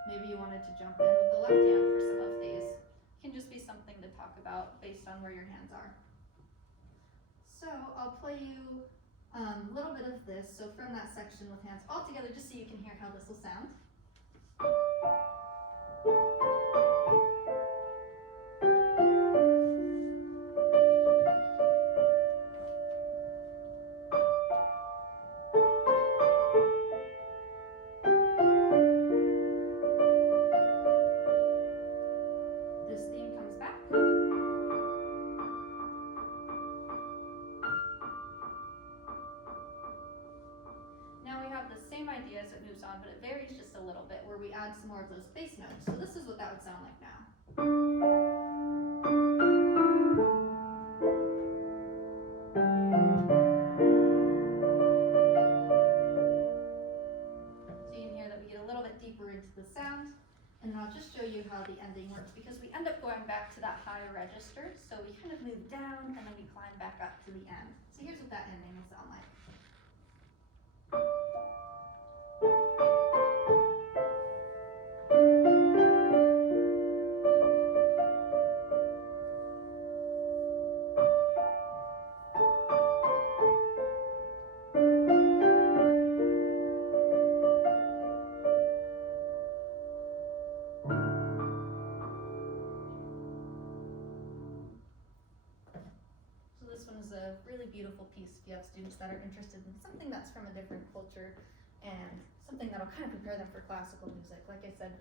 Maybe you wanted to jump in with the left hand for some of these. It can just be something to talk about based on where your hands are. So I'll play you a little bit of this, so from that section with hands all together, just so you can hear how this will sound. This theme comes back. Now we have the same idea as it moves on, but it varies just a little bit where we add some more of those bass notes. So this is what that would sound like now. So you can hear that we get a little bit deeper into the sound, and then I'll just show you how the ending works because we end up going back to that high register. So we kind of move down and then we climb back up to the end. So here's what that ending will sound like. So this one is a really beautiful piece if you have students that are interested in something that's from a different culture and something that'll kind of prepare them for classical music. Like I said,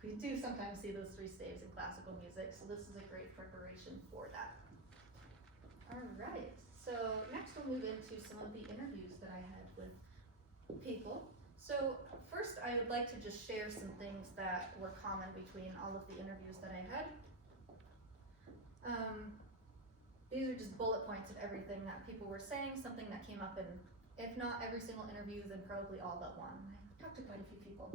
we do sometimes see those 3 staves in classical music, so this is a great preparation for that. All right, so next we'll move into some of the interviews that I had with people. So first I would like to just share some things that were common between all of the interviews that I had. These are just bullet points of everything that people were saying, something that came up in, if not every single interview, then probably all but one. I talked to quite a few people.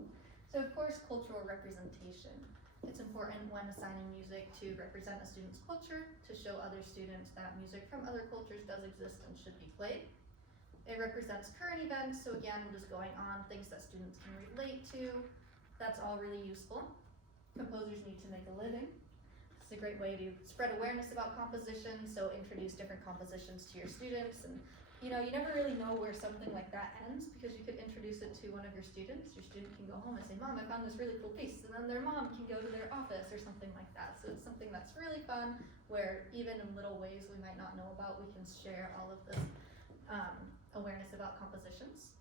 So of course, cultural representation. It's important when assigning music to represent a student's culture, to show other students that music from other cultures does exist and should be played. It represents current events, so again, what is going on, things that students can relate to. That's all really useful. Composers need to make a living. It's a great way to spread awareness about composition, so introduce different compositions to your students. And you never really know where something like that ends because you could introduce it to one of your students. Your student can go home and say, "Mom, I found this really cool piece." And then their mom can go to their office or something like that. So it's something that's really fun where even in little ways we might not know about, we can share all of this awareness about compositions.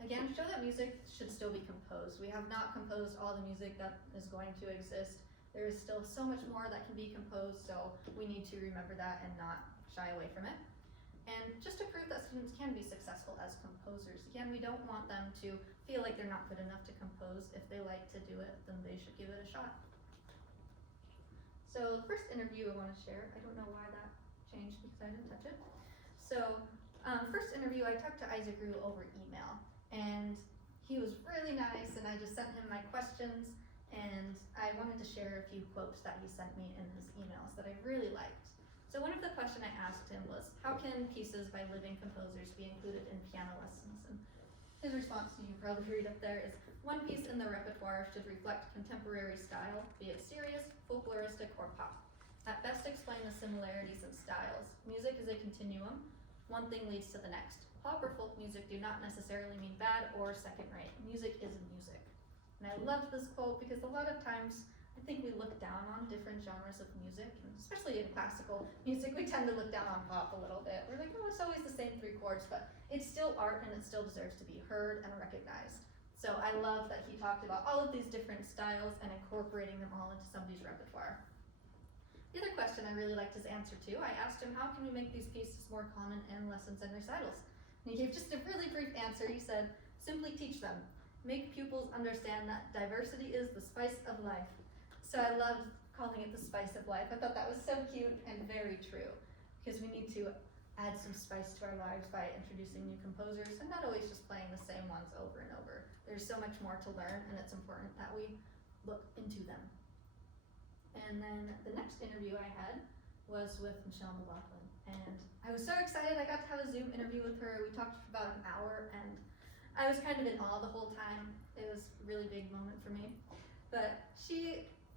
Again, show that music should still be composed. We have not composed all the music that is going to exist. There is still so much more that can be composed, so we need to remember that and not shy away from it. And just to prove that students can be successful as composers. Again, we don't want them to feel like they're not good enough to compose. If they like to do it, then they should give it a shot. So the first interview I want to share, I don't know why that changed because I didn't touch it. So first interview, I talked to Isaac Rue over email, and he was really nice, and I just sent him my questions. And I wanted to share a few quotes that he sent me in his emails that I really liked. So one of the questions I asked him was, how can pieces by living composers be included in piano lessons? And his response, you can probably read up there, is one piece in the repertoire should reflect contemporary style, be it serious, folkloristic, or pop. At best explain the similarities in styles. Music is a continuum. One thing leads to the next. Pop or folk music do not necessarily mean bad or second-rate. Music is music. And I loved this quote because a lot of times I think we look down on different genres of music, and especially in classical music, we tend to look down on pop a little bit. We're like, oh, it's always the same 3 chords, but it's still art and it still deserves to be heard and recognized. So I love that he talked about all of these different styles and incorporating them all into somebody's repertoire. The other question I really liked his answer to, I asked him, how can we make these pieces more common in lessons and recitals? And he gave just a really brief answer. He said, simply teach them. Make pupils understand that diversity is the spice of life. So I loved calling it the spice of life. I thought that was so cute and very true, because we need to add some spice to our lives by introducing new composers and not always just playing the same ones over and over. There's so much more to learn, and it's important that we look into them. And then the next interview I had was with Michelle McLaughlin, and I was so excited. I got to have a Zoom interview with her. We talked for about an hour, and I was kind of in awe the whole time. It was a really big moment for me. But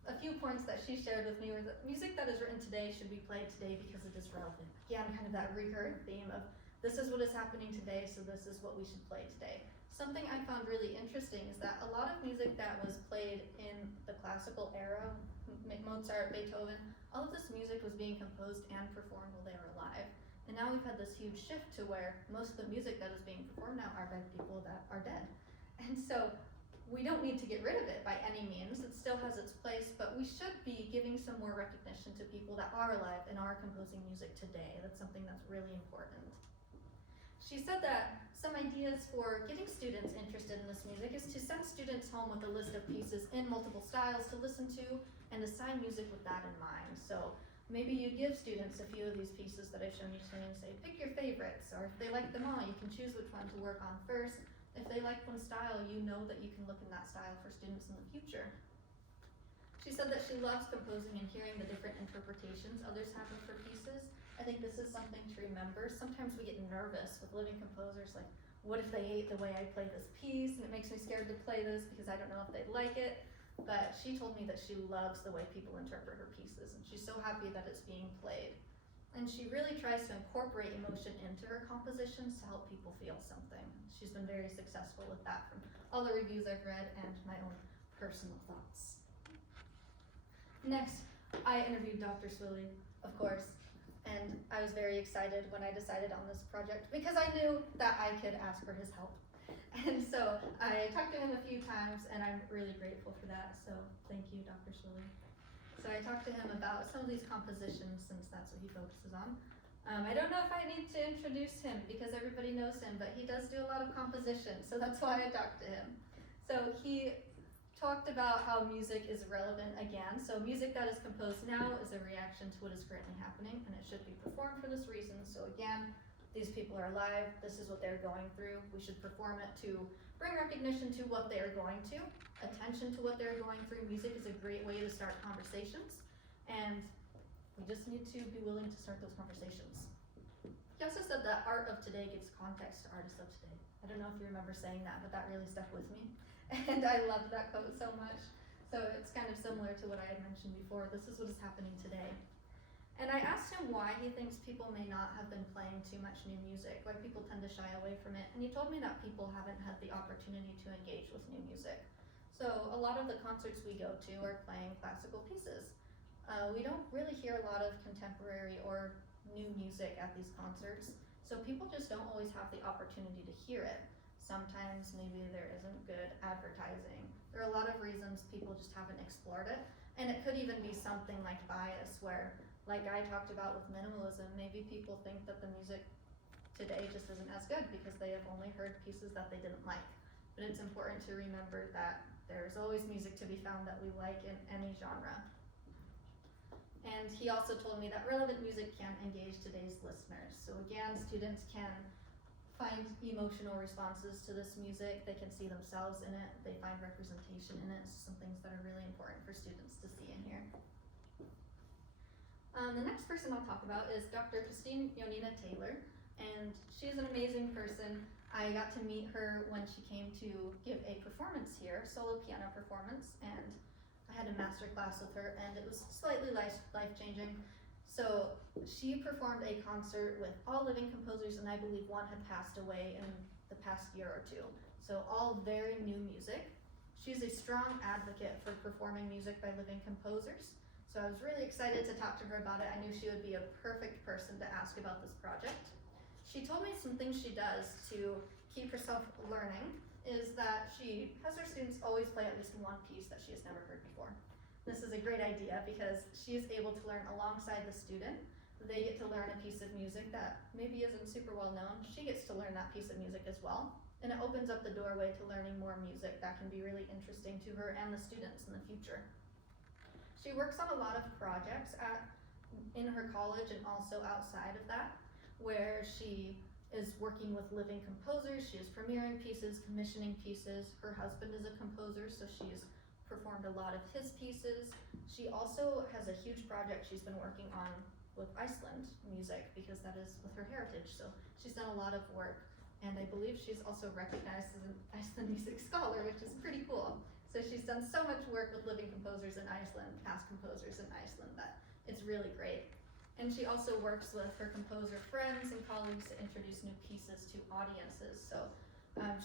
a few points that she shared with me were that music that is written today should be played today because it is relevant. Again, kind of that recurring theme of this is what is happening today, so this is what we should play today. Something I found really interesting is that a lot of music that was played in the classical era, Mozart, Beethoven, all of this music was being composed and performed while they were alive. And now we've had this huge shift to where most of the music that is being performed now are by people that are dead. And so we don't need to get rid of it by any means. It still has its place, but we should be giving some more recognition to people that are alive and are composing music today. That's something that's really important. She said that some ideas for getting students interested in this music is to send students home with a list of pieces in multiple styles to listen to and assign music with that in mind. So maybe you give students a few of these pieces that I've shown you today and say, pick your favorites, or if they like them all, you can choose which one to work on first. If they like one style, you know that you can look in that style for students in the future. She said that she loves composing and hearing the different interpretations others have for pieces. I think this is something to remember. Sometimes we get nervous with living composers, like, what if they hate the way I play this piece? And it makes me scared to play this because I don't know if they'd like it. But she told me that she loves the way people interpret her pieces, and she's so happy that it's being played. And she really tries to incorporate emotion into her compositions to help people feel something. She's been very successful with that from all the reviews I've read and my own personal thoughts. Next, I interviewed Dr. Swilly, of course, and I was very excited when I decided on this project because I knew that I could ask for his help. And so I talked to him a few times, and I'm really grateful for that, so thank you, Dr. Swilly. So I talked to him about some of these compositions, since that's what he focuses on. I don't know if I need to introduce him because everybody knows him, but he does do a lot of composition, so that's why I talked to him. So he talked about how music is relevant again. So music that is composed now is a reaction to what is currently happening, and it should be performed for this reason. So again, these people are alive, this is what they're going through. We should perform it to bring recognition to what they're going to, attention to what they're going through. Music is a great way to start conversations, and we just need to be willing to start those conversations. He also said that art of today gives context to artists of today. I don't know if you remember saying that, but that really stuck with me. And I loved that quote so much. So it's kind of similar to what I had mentioned before. This is what is happening today. And I asked him why he thinks people may not have been playing too much new music, why people tend to shy away from it. And he told me that people haven't had the opportunity to engage with new music. So a lot of the concerts we go to are playing classical pieces. We don't really hear a lot of contemporary or new music at these concerts. So people just don't always have the opportunity to hear it. Sometimes maybe there isn't good advertising. There are a lot of reasons people just haven't explored it. And it could even be something like bias where, like I talked about with minimalism, maybe people think that the music today just isn't as good because they have only heard pieces that they didn't like. But it's important to remember that there's always music to be found that we like in any genre. And he also told me that relevant music can engage today's listeners. So again, students can find emotional responses to this music. They can see themselves in it. They find representation in it. So some things that are really important for students to see in here. The next person I'll talk about is Dr. Christine Yonina Taylor, and she's an amazing person. I got to meet her when she came to give a performance here, solo piano performance, and I had a master class with her, and it was slightly life-changing. So she performed a concert with all living composers, and I believe one had passed away in the past year or two. So all very new music. She's a strong advocate for performing music by living composers. So I was really excited to talk to her about it. I knew she would be a perfect person to ask about this project. She told me some things she does to keep herself learning. is that she has her students always play at least one piece that she has never heard before. This is a great idea because she is able to learn alongside the student. They get to learn a piece of music that maybe isn't super well known. She gets to learn that piece of music as well. And it opens up the doorway to learning more music that can be really interesting to her and the students in the future. She works on a lot of projects in her college and also outside of that, where she is working with living composers. She is premiering pieces, commissioning pieces. Her husband is a composer, so she's performed a lot of his pieces. She also has a huge project she's been working on with Iceland music because that is with her heritage. So she's done a lot of work, and I believe she's also recognized as an Iceland music scholar, which is pretty cool. So she's done so much work with living composers in Iceland, past composers in Iceland, that it's really great. And she also works with her composer friends and colleagues to introduce new pieces to audiences. So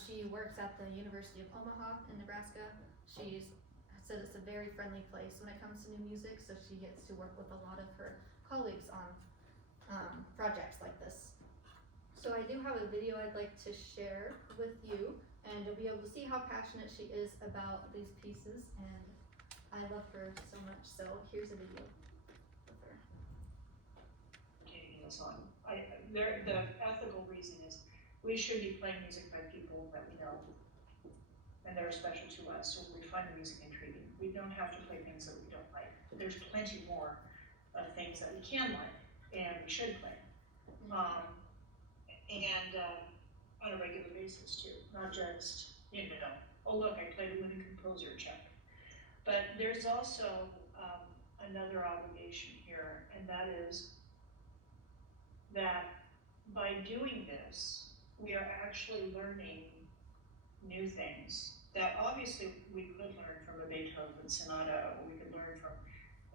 she works at the University of Omaha in Nebraska. She's said it's a very friendly place when it comes to new music, so she gets to work with a lot of her colleagues on projects like this. So I do have a video I'd like to share with you, and you'll be able to see how passionate she is about these pieces, and I love her so much. So here's a video with her. Taking this on. The ethical reason is we should be playing music by people that we know and that are special to us, so we find the music intriguing. We don't have to play things that we don't like. But there's plenty more of things that we can like and we should play. On a regular basis too, not just, oh look, I played a living composer, check. But there's also another obligation here, and that is that by doing this, we are actually learning new things that obviously we could learn from a Beethoven sonata, or we could learn from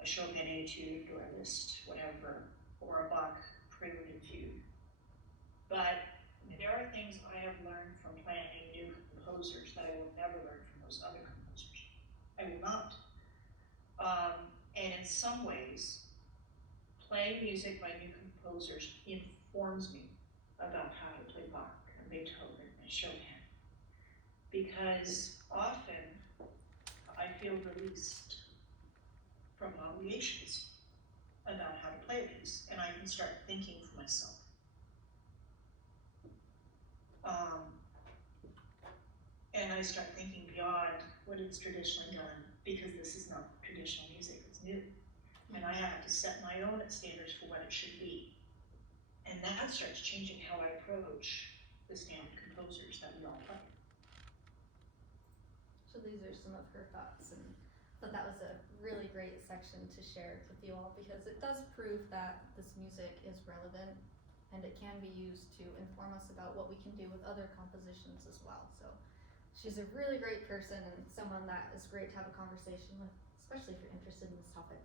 a Chopin etude or a Liszt, whatever, or a Bach prelude and fugue. But there are things I have learned from playing new composers that I will never learn from those other composers. I will not. And in some ways, playing music by new composers informs me about how to play Bach and Beethoven and Chopin. Because often I feel released from obligations about how to play these, and I can start thinking for myself. And I start thinking beyond what it's traditionally done, because this is not traditional music, it's new. And I have to set my own standards for what it should be. And that starts changing how I approach the standard composers that we all play. So these are some of her thoughts, and I thought that was a really great section to share with you all, because it does prove that this music is relevant and it can be used to inform us about what we can do with other compositions as well. So she's a really great person and someone that is great to have a conversation with, especially if you're interested in this topic.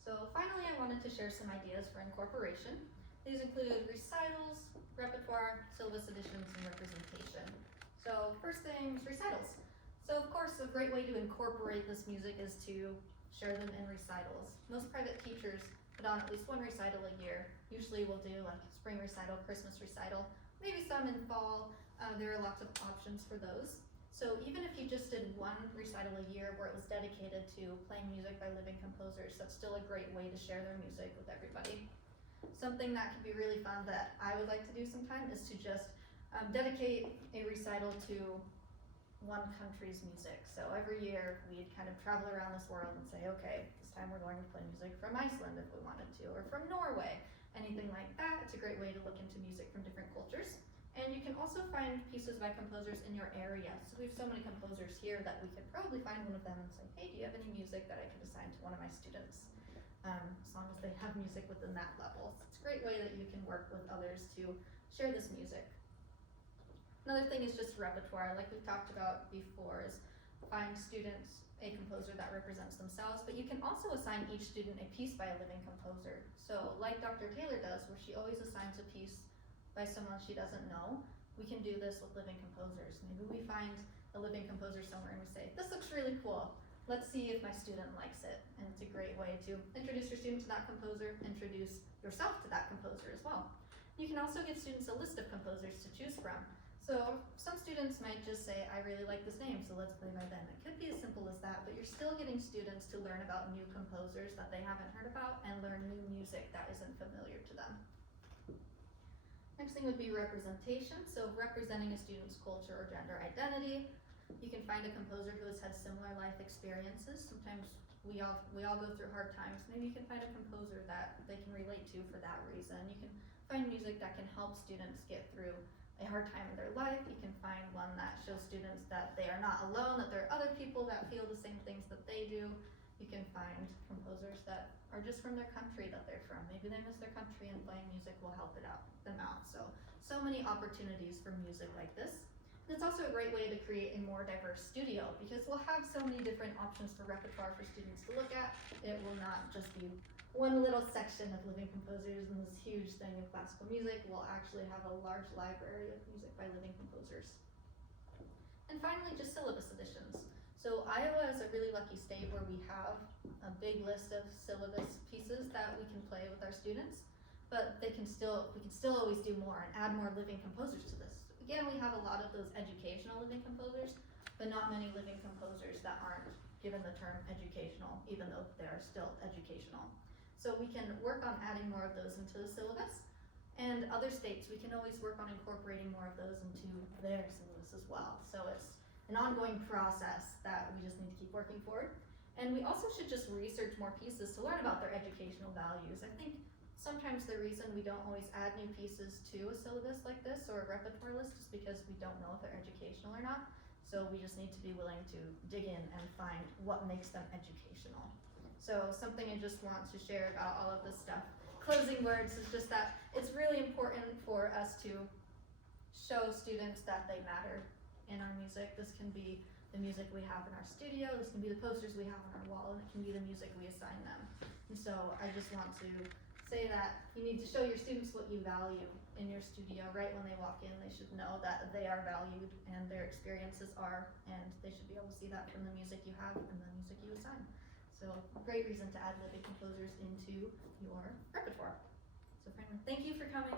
So finally, I wanted to share some ideas for incorporation. These include recitals, repertoire, syllabus additions, and representation. So first things, recitals. So of course, a great way to incorporate this music is to share them in recitals. Most private teachers put on at least one recital a year. Usually we'll do like spring recital, Christmas recital, maybe some in fall. There are lots of options for those. So even if you just did one recital a year where it was dedicated to playing music by living composers, that's still a great way to share their music with everybody. Something that could be really fun that I would like to do sometime is to just dedicate a recital to one country's music. So every year we'd kind of travel around this world and say, okay, this time we're going to play music from Iceland if we wanted to, or from Norway, anything like that. It's a great way to look into music from different cultures. And you can also find pieces by composers in your area. So we have so many composers here that we could probably find one of them and say, hey, do you have any music that I could assign to one of my students? As long as they have music within that level. So it's a great way that you can work with others to share this music. Another thing is just repertoire, like we've talked about before, is find students a composer that represents themselves, but you can also assign each student a piece by a living composer. So like Dr. Taylor does, where she always assigns a piece by someone she doesn't know, we can do this with living composers. Maybe we find a living composer somewhere and we say, this looks really cool. Let's see if my student likes it. And it's a great way to introduce your student to that composer, introduce yourself to that composer as well. You can also give students a list of composers to choose from. So some students might just say, I really like this name, so let's play by them. It could be as simple as that, but you're still getting students to learn about new composers that they haven't heard about and learn new music that isn't familiar to them. Next thing would be representation. So representing a student's culture or gender identity. You can find a composer who has had similar life experiences. Sometimes we all go through hard times. Maybe you can find a composer that they can relate to for that reason. You can find music that can help students get through a hard time in their life. You can find one that shows students that they are not alone, that there are other people that feel the same things that they do. You can find composers that are just from their country that they're from. Maybe they miss their country and playing music will help them out. So many opportunities for music like this. And it's also a great way to create a more diverse studio because we'll have so many different options for repertoire for students to look at. It will not just be one little section of living composers and this huge thing of classical music. We'll actually have a large library of music by living composers. And finally, just syllabus additions. So Iowa is a really lucky state where we have a big list of syllabus pieces that we can play with our students, but we can still always do more and add more living composers to this. Again, we have a lot of those educational living composers, but not many living composers that aren't given the term educational, even though they are still educational. So we can work on adding more of those into the syllabus, and other states, we can always work on incorporating more of those into their syllabus as well. So it's an ongoing process that we just need to keep working forward. And we also should just research more pieces to learn about their educational values. I think sometimes the reason we don't always add new pieces to a syllabus like this or a repertoire list is because we don't know if they're educational or not. So we just need to be willing to dig in and find what makes them educational. So something I just want to share about all of this stuff. Closing words is just that it's really important for us to show students that they matter in our music. This can be the music we have in our studio, this can be the posters we have on our wall, and it can be the music we assign them. And so I just want to say that you need to show your students what you value in your studio. Right when they walk in, they should know that they are valued and their experiences are, and they should be able to see that from the music you have and the music you assign. So a great reason to add living composers into your repertoire. So finally, thank you for coming.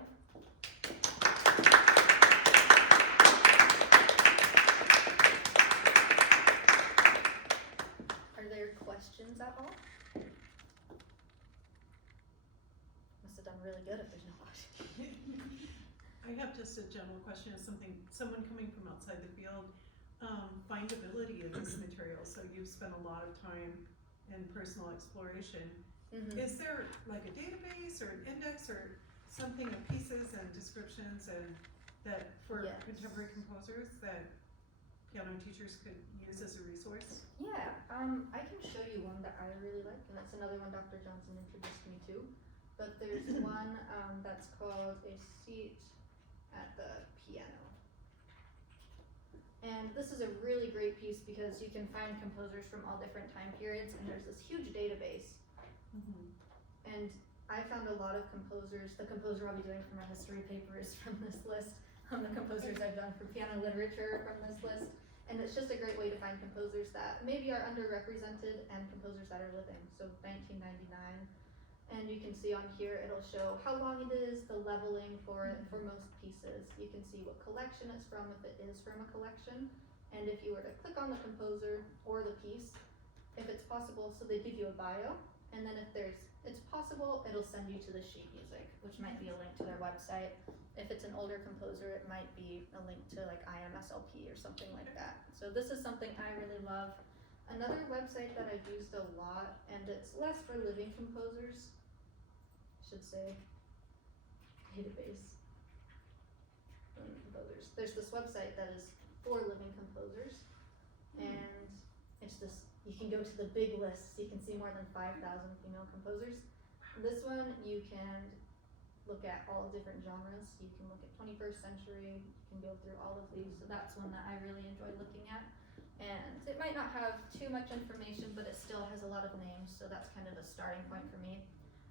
Are there questions at all? Must have done really good if there's no questions. I have just a general question of someone coming from outside the field, findability of this material. So you've spent a lot of time in personal exploration. Mm-hmm. Is there like a database or an index or something of pieces and descriptions and that for Yes. contemporary composers that piano teachers could use as a resource? Yeah, I can show you one that I really like, and that's another one Dr. Johnson introduced me to. But there's one that's called A Seat at the Piano. And this is a really great piece because you can find composers from all different time periods, and there's this huge database. Mm-hmm. And I found a lot of composers. The composer I'll be doing for my history paper is from this list. The composers I've done for piano literature are from this list. And it's just a great way to find composers that maybe are underrepresented and composers that are living. So 1999. And you can see on here, it'll show how long it is, the leveling for it for most pieces. You can see what collection it's from, if it is from a collection. And if you were to click on the composer or the piece, if it's possible, so they give you a bio. And then if it's possible, it'll send you to the sheet music, which might be a link to their website. If it's an older composer, it might be a link to like IMSLP or something like that. So this is something I really love. Another website that I've used a lot, and it's less for living composers, I should say, database. Living composers. There's this website that is for living composers, and it's this, you can go to the big list, you can see more than 5,000 female composers. This one, you can look at all different genres. You can look at 21st century, you can go through all of these. So that's one that I really enjoy looking at. And it might not have too much information, but it still has a lot of names, so that's kind of a starting point for me.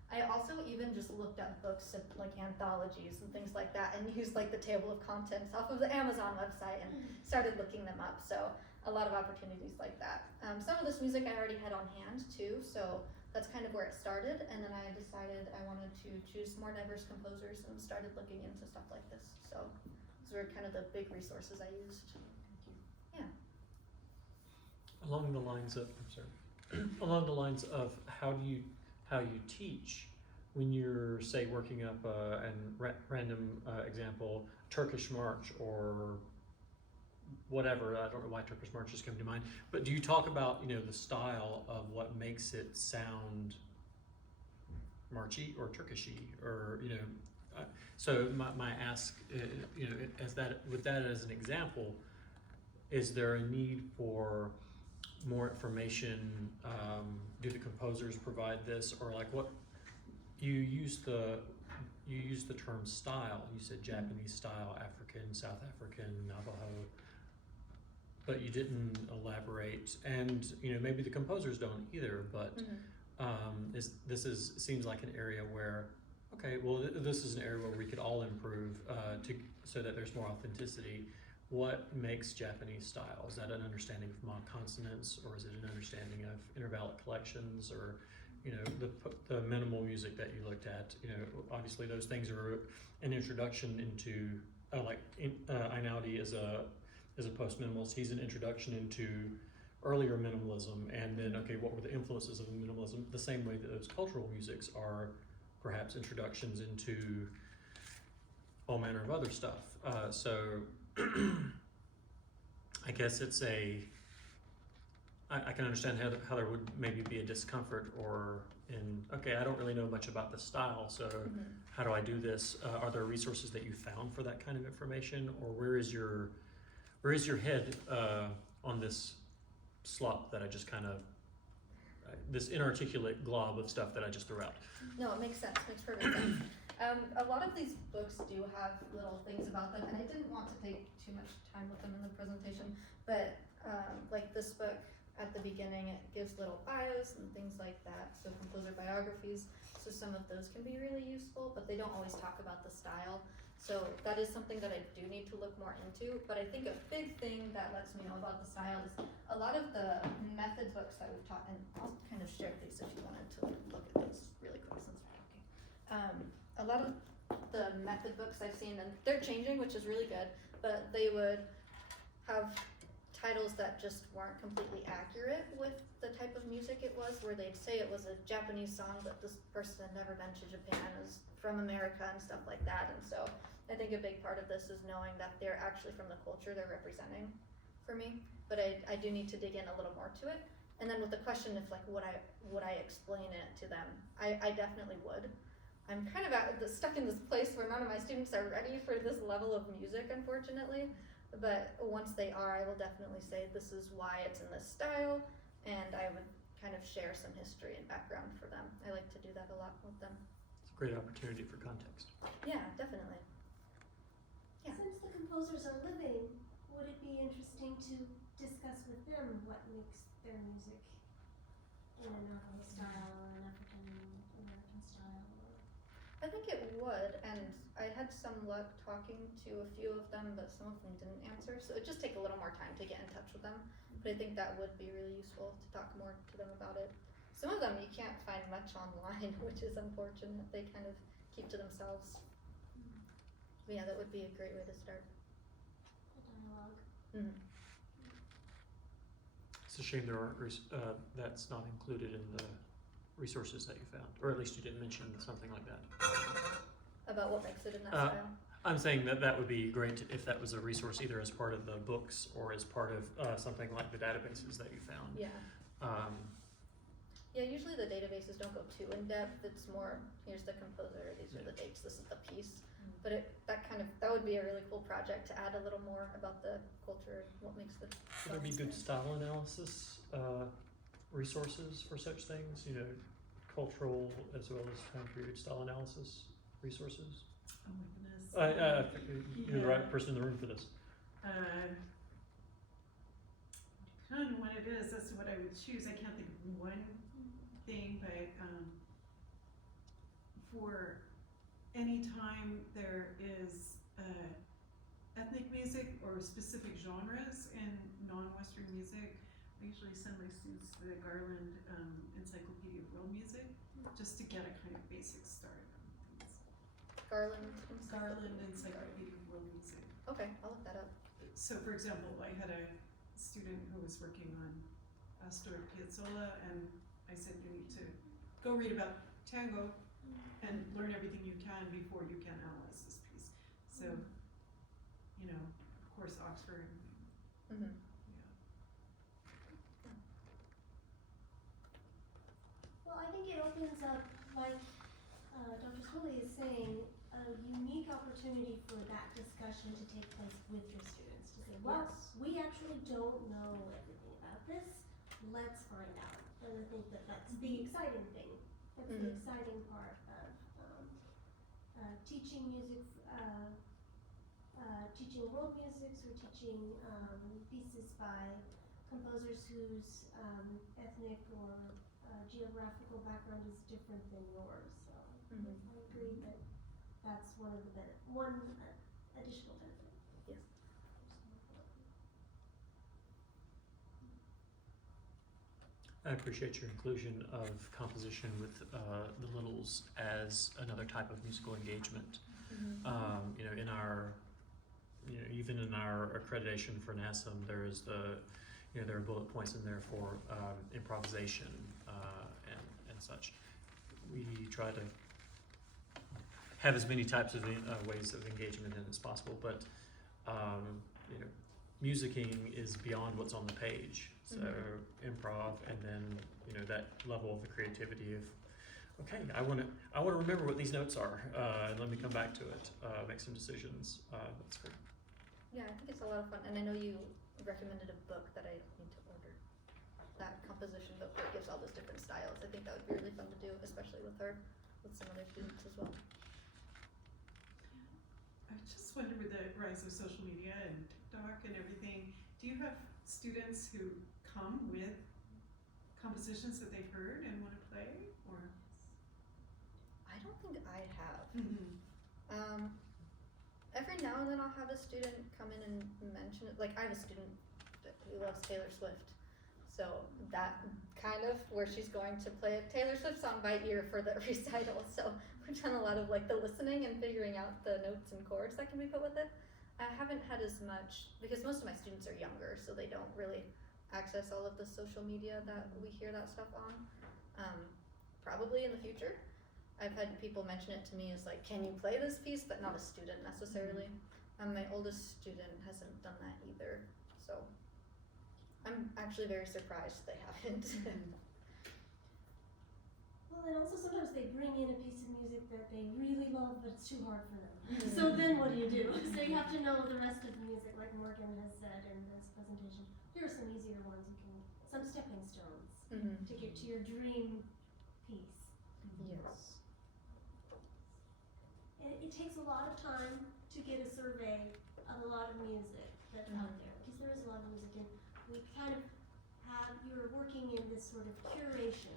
I also even just looked up books of like anthologies and things like that and used like the table of contents off of the Amazon website and started looking them up. So a lot of opportunities like that. Some of this music I already had on hand too, so that's kind of where it started, and then I decided I wanted to choose more diverse composers and started looking into stuff like this. So it's Those were kind of the big resources I used. Along the lines of, I'm sorry, along the lines of how you teach when you're, say, working up random example, Turkish march or whatever. I don't know why Turkish marches come to mind, but do you talk about, the style of what makes it sound marchy or Turkishy, or so my ask, with that as an example, is there a need for more information? Do the composers provide this, or like what you use the term style? You said Japanese style, African, South African, Navajo, but you didn't elaborate. And maybe the composers don't either. But seems like an area where, okay, well, this is an area where we could all improve so that there's more authenticity. What makes Japanese style? Is that an understanding of mock consonants, or is it an understanding of intervallic collections, or the minimal music that you looked at? Obviously those things are an introduction into Einaudi is a post-minimalist. He's an introduction into earlier minimalism, and then what were the influences of minimalism? The same way that those cultural musics are perhaps introductions into all manner of other stuff. So I guess it's I can understand how there would maybe be a discomfort, or I don't really know much about the style, so how do I do this? Are there resources that you found for that kind of information, or where is your head on this slop that I just kind of, this inarticulate glob of stuff that I just threw out? No, it makes sense, makes perfect sense. A lot of these books do have little things about them, and I didn't want to take too much time with them in the presentation, but like this book at the beginning, it gives little bios and things like that, so composer biographies, so some of those can be really useful, but they don't always talk about the style. So that is something that I do need to look more into, but I think a big thing that lets me know about the style is a lot of the method books that we've taught, and I'll kind of share these if you wanted to look at these really quick since we're talking. A lot of the method books I've seen, and they're changing, which is really good, but they would have titles that just weren't completely accurate with the type of music it was, where they'd say it was a Japanese song, but this person had never been to Japan, is from America and stuff like that. And so I think a big part of this is knowing that they're actually from the culture they're representing for me, but I do need to dig in a little more to it. And then with the question of like, would I explain it to them? I definitely would. I'm kind of stuck in this place where none of my students are ready for this level of music, unfortunately. But once they are, I will definitely say this is why it's in this style, and I would kind of share some history and background for them. I like to do that a lot with them. It's a great opportunity for context. Yeah, definitely. Yeah. Since the composers are living, would it be interesting to discuss with them what makes their music in a Navajo style or an African American style? I think it would, and I had some luck talking to a few of them, but some of them didn't answer, so it'd just take a little more time to get in touch with them. But I think that would be really useful to talk more to them about it. Some of them you can't find much online, which is unfortunate. They kind of keep to themselves. But yeah, that would be a great way to start. Dialogue. It's a shame there aren't that's not included in the resources that you found, or at least you didn't mention something like that. About what makes it in that style? I'm saying that would be great if that was a resource, either as part of the books or as part of something like the databases that you found. Yeah. Yeah, usually the databases don't go too in depth. It's more, here's the composer, these are the dates, this is the piece. But that would be a really cool project to add a little more about the culture, what makes the. Would there be good style analysis resources for such things? Cultural as well as time period style analysis resources. Oh my goodness. I think you're the right person in the room for this. Depending on what it is, that's what I would choose. I can't think of one thing, but for any time there is ethnic music or specific genres in non-Western music, I usually send my students to the Garland Encyclopedia of World Music just to get a kind of basic start on things. Garland. Garland Encyclopedia of World Music. Okay, I'll look that up. So for example, I had a student who was working on Astor Piazzolla, and I said you need to go read about tango and learn everything you can before you can analyze this piece. So, you know, of course Oxford, Mm-hmm. yeah. Well, I think it opens up, like Dr. Swilley is saying, a unique opportunity for that discussion to take place with your students. To say, well, Yes. we actually don't know everything about this. Let's find out. And I think that that's the exciting thing. That's the Mhm. exciting part of teaching music, teaching world music, or teaching pieces by composers whose ethnic or geographical background is different than yours. So Mhm. I agree that that's one of the additional benefit. Yes. I appreciate your inclusion of composition with the littles as another type of musical engagement. Mm-hmm. You know, in our, you know, even in our accreditation for NASM, there is the, you know, there are bullet points in there for improvisation and such. We try to have as many types of ways of engagement in as possible, but you know, musicking is beyond what's on the page. So improv, and then, you know, that level of the creativity of, okay, I want to remember what these notes are, and let me come back to it, make some decisions. That's great. Yeah, I think it's a lot of fun, and I know you recommended a book that I need to order. That composition book that gives all those different styles. I think that would be really fun to do, especially with her, with some other students as well. I just wonder with the rise of social media and TikTok and everything, do you have students who come with compositions that they've heard and want to play, or? I don't think I have. Mm-hmm. Every now and then I'll have a student come in and mention it. Like, I have a student who loves Taylor Swift. So that kind of where she's going to play a Taylor Swift song by ear for the recital. So we've done a lot of like the listening and figuring out the notes and chords that can be put with it. I haven't had as much, because most of my students are younger, so they don't really access all of the social media that we hear that stuff on. Probably in the future. I've had people mention it to me as like, can you play this piece? But not a student necessarily. My oldest student hasn't done that either. So I'm actually very surprised they haven't. Well, and also sometimes they bring in a piece of music that they really love, but it's too hard for them. So then what do you do? So you have to know the rest of the music, like Morgan has said in this presentation. Here are some easier ones you can, some stepping stones Mm-hmm. to get to your dream piece. Yes. And it takes a lot of time to get a survey of a lot of music that's out there, because there is a lot of music, and we kind of have, you're working in this sort of curation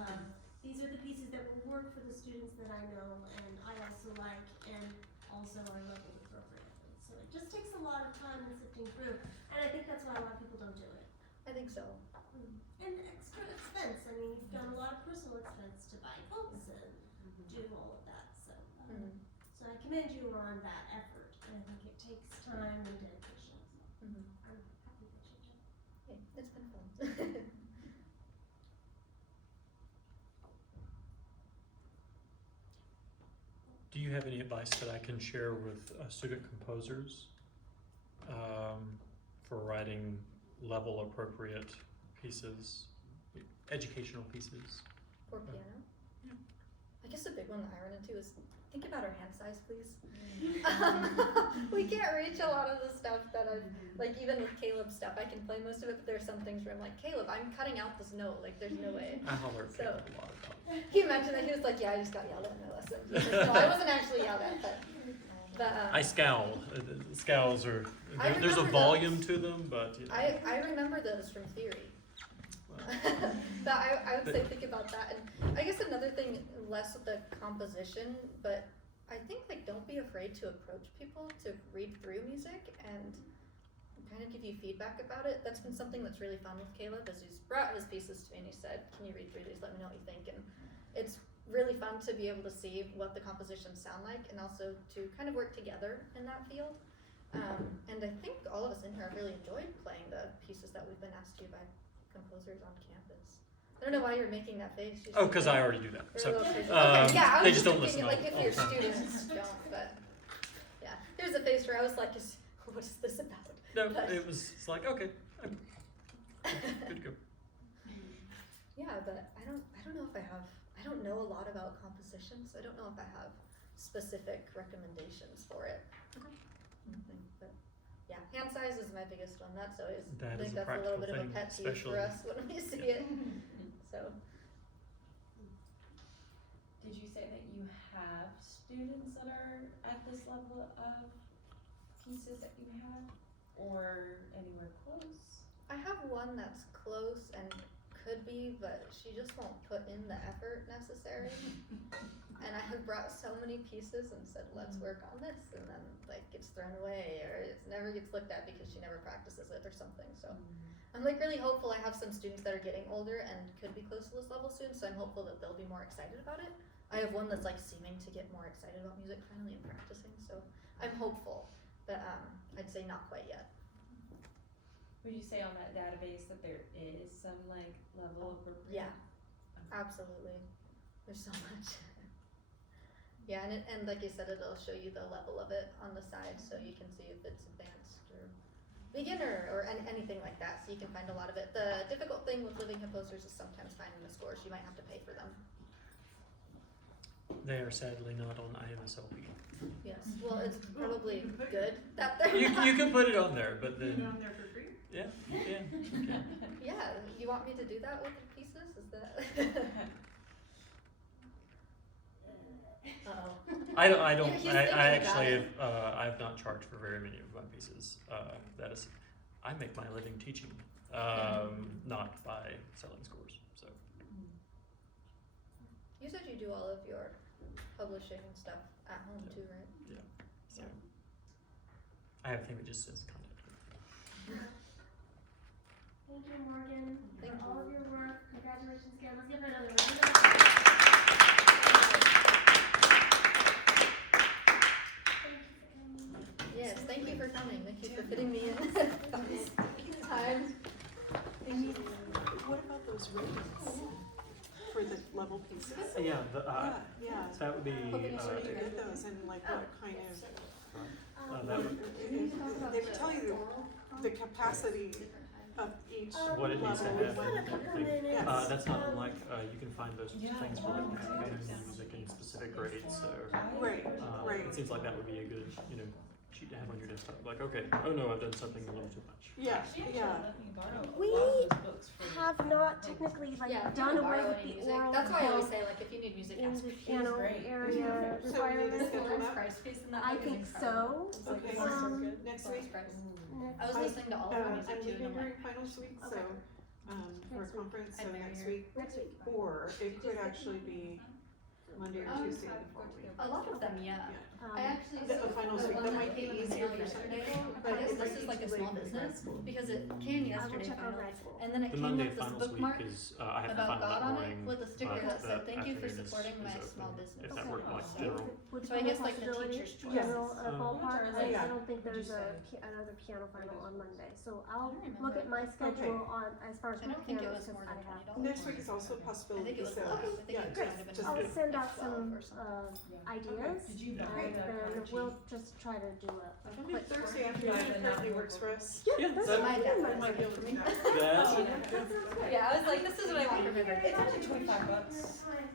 of, these are the pieces that will work for the students that I know, and I also like, and also are level appropriately. So it just takes a lot of time and sifting through, and I think that's why a lot of people don't do it. I think so. And extra expense, I mean, you've done a lot of personal expense to buy books and do all of that, so. So I commend you on that effort, and I think it takes time and dedication, so I'm happy that you did. Okay, it's been fun. Do you have any advice that I can share with student composers for writing level appropriate pieces, educational pieces? For piano? Yeah. I guess a big one that I run into is think about our hand size, please. We can't reach a lot of the stuff that I've, like even with Caleb's stuff, I can play most of it, but there's some things where I'm like, Caleb, I'm cutting out this note, like there's no way. I holler at So- Caleb a lot about it. He mentioned that, he was like, yeah, I just got yelled at in my lesson. He was like, no, I wasn't actually yelled at, but I scowl. The scowls are, I there's a remember volume those. to them, but you know. I remember those from theory. But I would say think about that, and I guess another thing, less with the composition, but I think like don't be afraid to approach people to read through music and kind of give you feedback about it. That's been something that's really fun with Caleb, as he's brought his pieces to me and he said, can you read through these, let me know what you think, and it's really fun to be able to see what the compositions sound like, and also to kind of work together in that field. And I think all of us in here have really enjoyed playing the pieces that we've been asked to by composers on campus. I don't know why you're making that face. You Oh, just- because I already do that. So, Okay, yeah, I was they just just don't thinking, listen like, all if your the time. students don't, but, yeah. There's a face where I was like, what is this about? No, But- it's like, okay, I'm good to go. Yeah, but I don't know if I don't know a lot about composition, so I don't know if I have specific recommendations for it. But yeah, hand size is my biggest one. That's always, I That think is a that's a little practical bit of a thing, pet peeve for especially- us when we see it. So, Did you say that you have students that are at this level of pieces that you have, or anywhere close? I have one that's close and could be, but she just won't put in the effort necessary. And I have brought so many pieces and said, let's work on this, and then like gets thrown away, or it never gets looked at because she never practices it or something. So I'm like really hopeful. I have some students that are getting older and could be close to this level soon, so I'm hopeful that they'll be more excited about it. I have one that's like seeming to get more excited about music finally and practicing, so I'm hopeful, but I'd say not quite yet. Would you say on that database that there is some like level appropriate? Yeah, absolutely. There's so much. Yeah, and like you said, it'll show you the level of it on the side, so you can see if it's advanced or beginner or anything like that. So you can find a lot of it. The difficult thing with living composers is sometimes finding the scores. You might have to pay for them. They are sadly not on IMSLP. Yes. Well, it's probably You can put- good that they're You not. can put it on there, but Put it then on there for free? yeah, you can. Yeah. You want me to do that with the pieces? Is that? Uh-oh. I He's don't. thinking I about actually it. have. I have not charged for very many of my pieces. That is, I make my living teaching, not by selling scores. So You said you do all of your publishing and stuff at home Yeah. too, right? yeah. So I have a thing that just says contact. Thank you, Morgan, Thank for all you. of your work. Congratulations again. Let's give her another round of applause. Yes, thank you for coming. Thank you for fitting me in. Time. What about those ratings for the level pieces? Yeah. Yeah, That would be. Hoping you so should you do get those and like what kind of, that would, they would tell you the capacity of each what it needs to level. have. We've got a couple minutes. Yes. That's not unlike you can find those things for like academic music and specific grades. So Right, right. it seems like that would be a good sheet to have on your desktop. Like okay, oh no, I've done something a little too much. Yeah, yeah. We have not technically like Yeah, if you done can away borrow with any the music. oral That's why I always health say, like, if you need music, in ask the me. piano great. area So we need to requirement. schedule that? Price piece in that I book is think incredible. so. Okay. Next Lawrence week? Price. Next- I was listening to all of her music I'm too, and leaving I'm like, during finals week, so, Okay. for a Next week. conference, so Admire next your- week. Next week. Or it could actually be Monday or Tuesday the following week. a lot of them, yeah. Yeah. I actually, The finals the week, one that that might be came in the easier mail for some yesterday, people, I but guess it this might is be like a too late small for grad business, school. because it came I will yesterday check on finally, grad school. and then it The came Monday with this finals bookmark week is I have to about find God that on morning. it with a sticker that said, thank you for afternoon is- supporting is my open, small business. If that Okay. worked like So general. would So I be a guess like the possibility. teacher's choice. General Um, ballpark. What time I don't think would you there's say? another piano final on Monday, so I'll I don't look at my remember. schedule on as far as I my don't think it piano was because more I than have. $20. Next week is also a I possibility, think it was so, less. I think yeah, it great, might have been just I'll like send out 12 some or something. ideas, Did you and create that then kind of we'll cheat? just try to do a maybe quick. Thursday Yeah, afternoon then apparently that works for us. Yeah, Yeah, that's that- My fine. dad Might might be be able able to to do me. That's that. That sounds good. Yeah, I was like, this is what I want for my birthday. It's actually $25.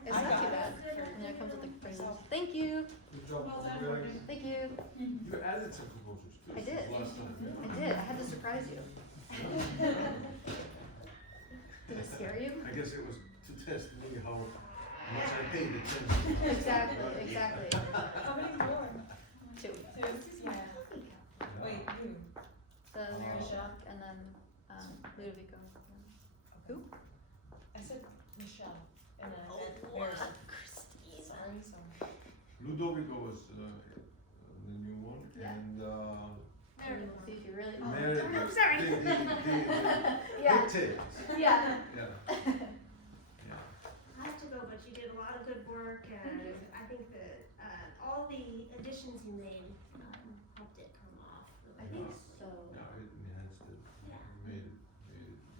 It's I not got too it. bad. And then it comes with the frame. Thank you. Good job. Well done, Very- Morgan. Thank you. You added some composers too. I did. since last time. I did. I had to surprise you. Did it scare you? I guess it was to test me how much I paid attention. Exactly. How many more? Two. Two? Yeah. Wait, who? The Mary Jacques and then Ludovico. Who? I said Michelle, and then I said Harrison. Christine. Sorry. Ludovico was the new one, Yeah. and Mary, we'll see if you really. Mary. I'm sorry. Yeah. Dictates. Yeah. Yeah. Yeah. I have to go, but you did a lot of good work. And I think that, all the additions you made, helped it come off really I think nicely. so. Yeah, it enhanced it, Yeah. made it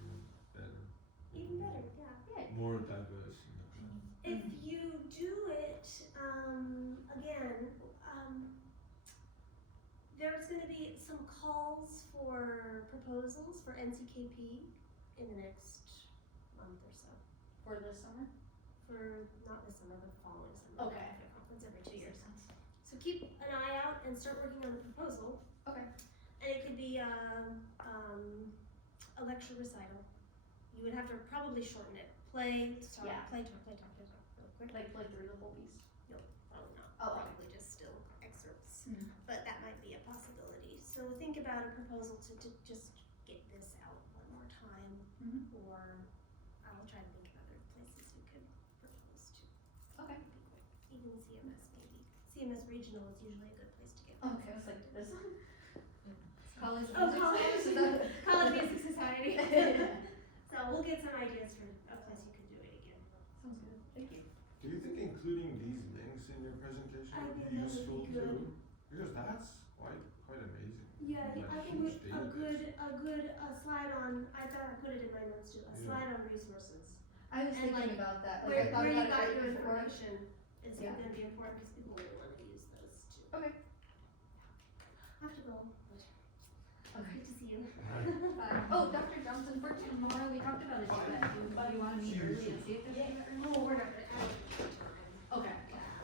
even better. Even better, yeah. Yay. More diverse in the class. If you do it, again, there's gonna be some calls for proposals for NCKP in the next month or so. For this summer? For, not this summer, but the following summer. Okay. The conference every 2 years. Makes sense. So keep an eye out and start working on the proposal. Okay. And it could be a lecture recital. You would have to probably shorten it. Play, talk, Yeah. play, talk, play, talk, play, talk, really quick. Like play through the whole piece. No, probably not. Oh. Probably just still excerpts. Mhm. But that might be a possibility. So think about a proposal to just get this out one more time, Mhm. or I'll try to think of other places we could propose to. Okay. Even CMS maybe. CMS regional is usually a good place to get. Okay, I was like, this one? College Oh, music college. Is that- College Music Society. So we'll get some ideas for a place you could do it again. Sounds good, thank you. Do you think including these links in your presentation I would think be that would useful be good. too? Because that's quite amazing. Yeah, Like I think huge a database. good slide on, I thought I put it in my notes too, a Yeah. slide on resources. I was And, thinking like, about that, like I Where thought you about got it your right before. information is Yeah. gonna be important because people will wanna use those too. Okay. I have to go, Okay. good to see you. Oh, Dr. Johnson, for tomorrow, we talked about a duet. Do you wanna meet early and see if there's a duet or not? Oh, we're not gonna add it to the time. Okay.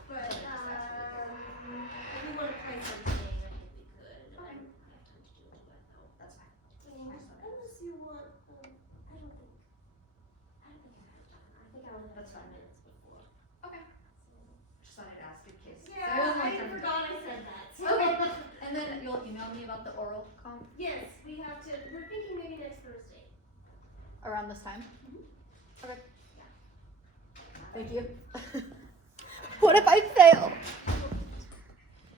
But, Just ask for the duet. if we wanna play something, I think we could. I don't have time to do a duet though. That's fine. Unless you want, I don't think I have time. I think I only have That's 5 fine. minutes before. Okay. So. Just wanted to ask in case. Yeah, So wasn't I my turn. forgot I said that. Okay, and then you'll email me about the oral comp Yes, we have to, we're thinking maybe next Thursday. around this time? Mhm. Okay. Yeah. Thank you. What if I fail?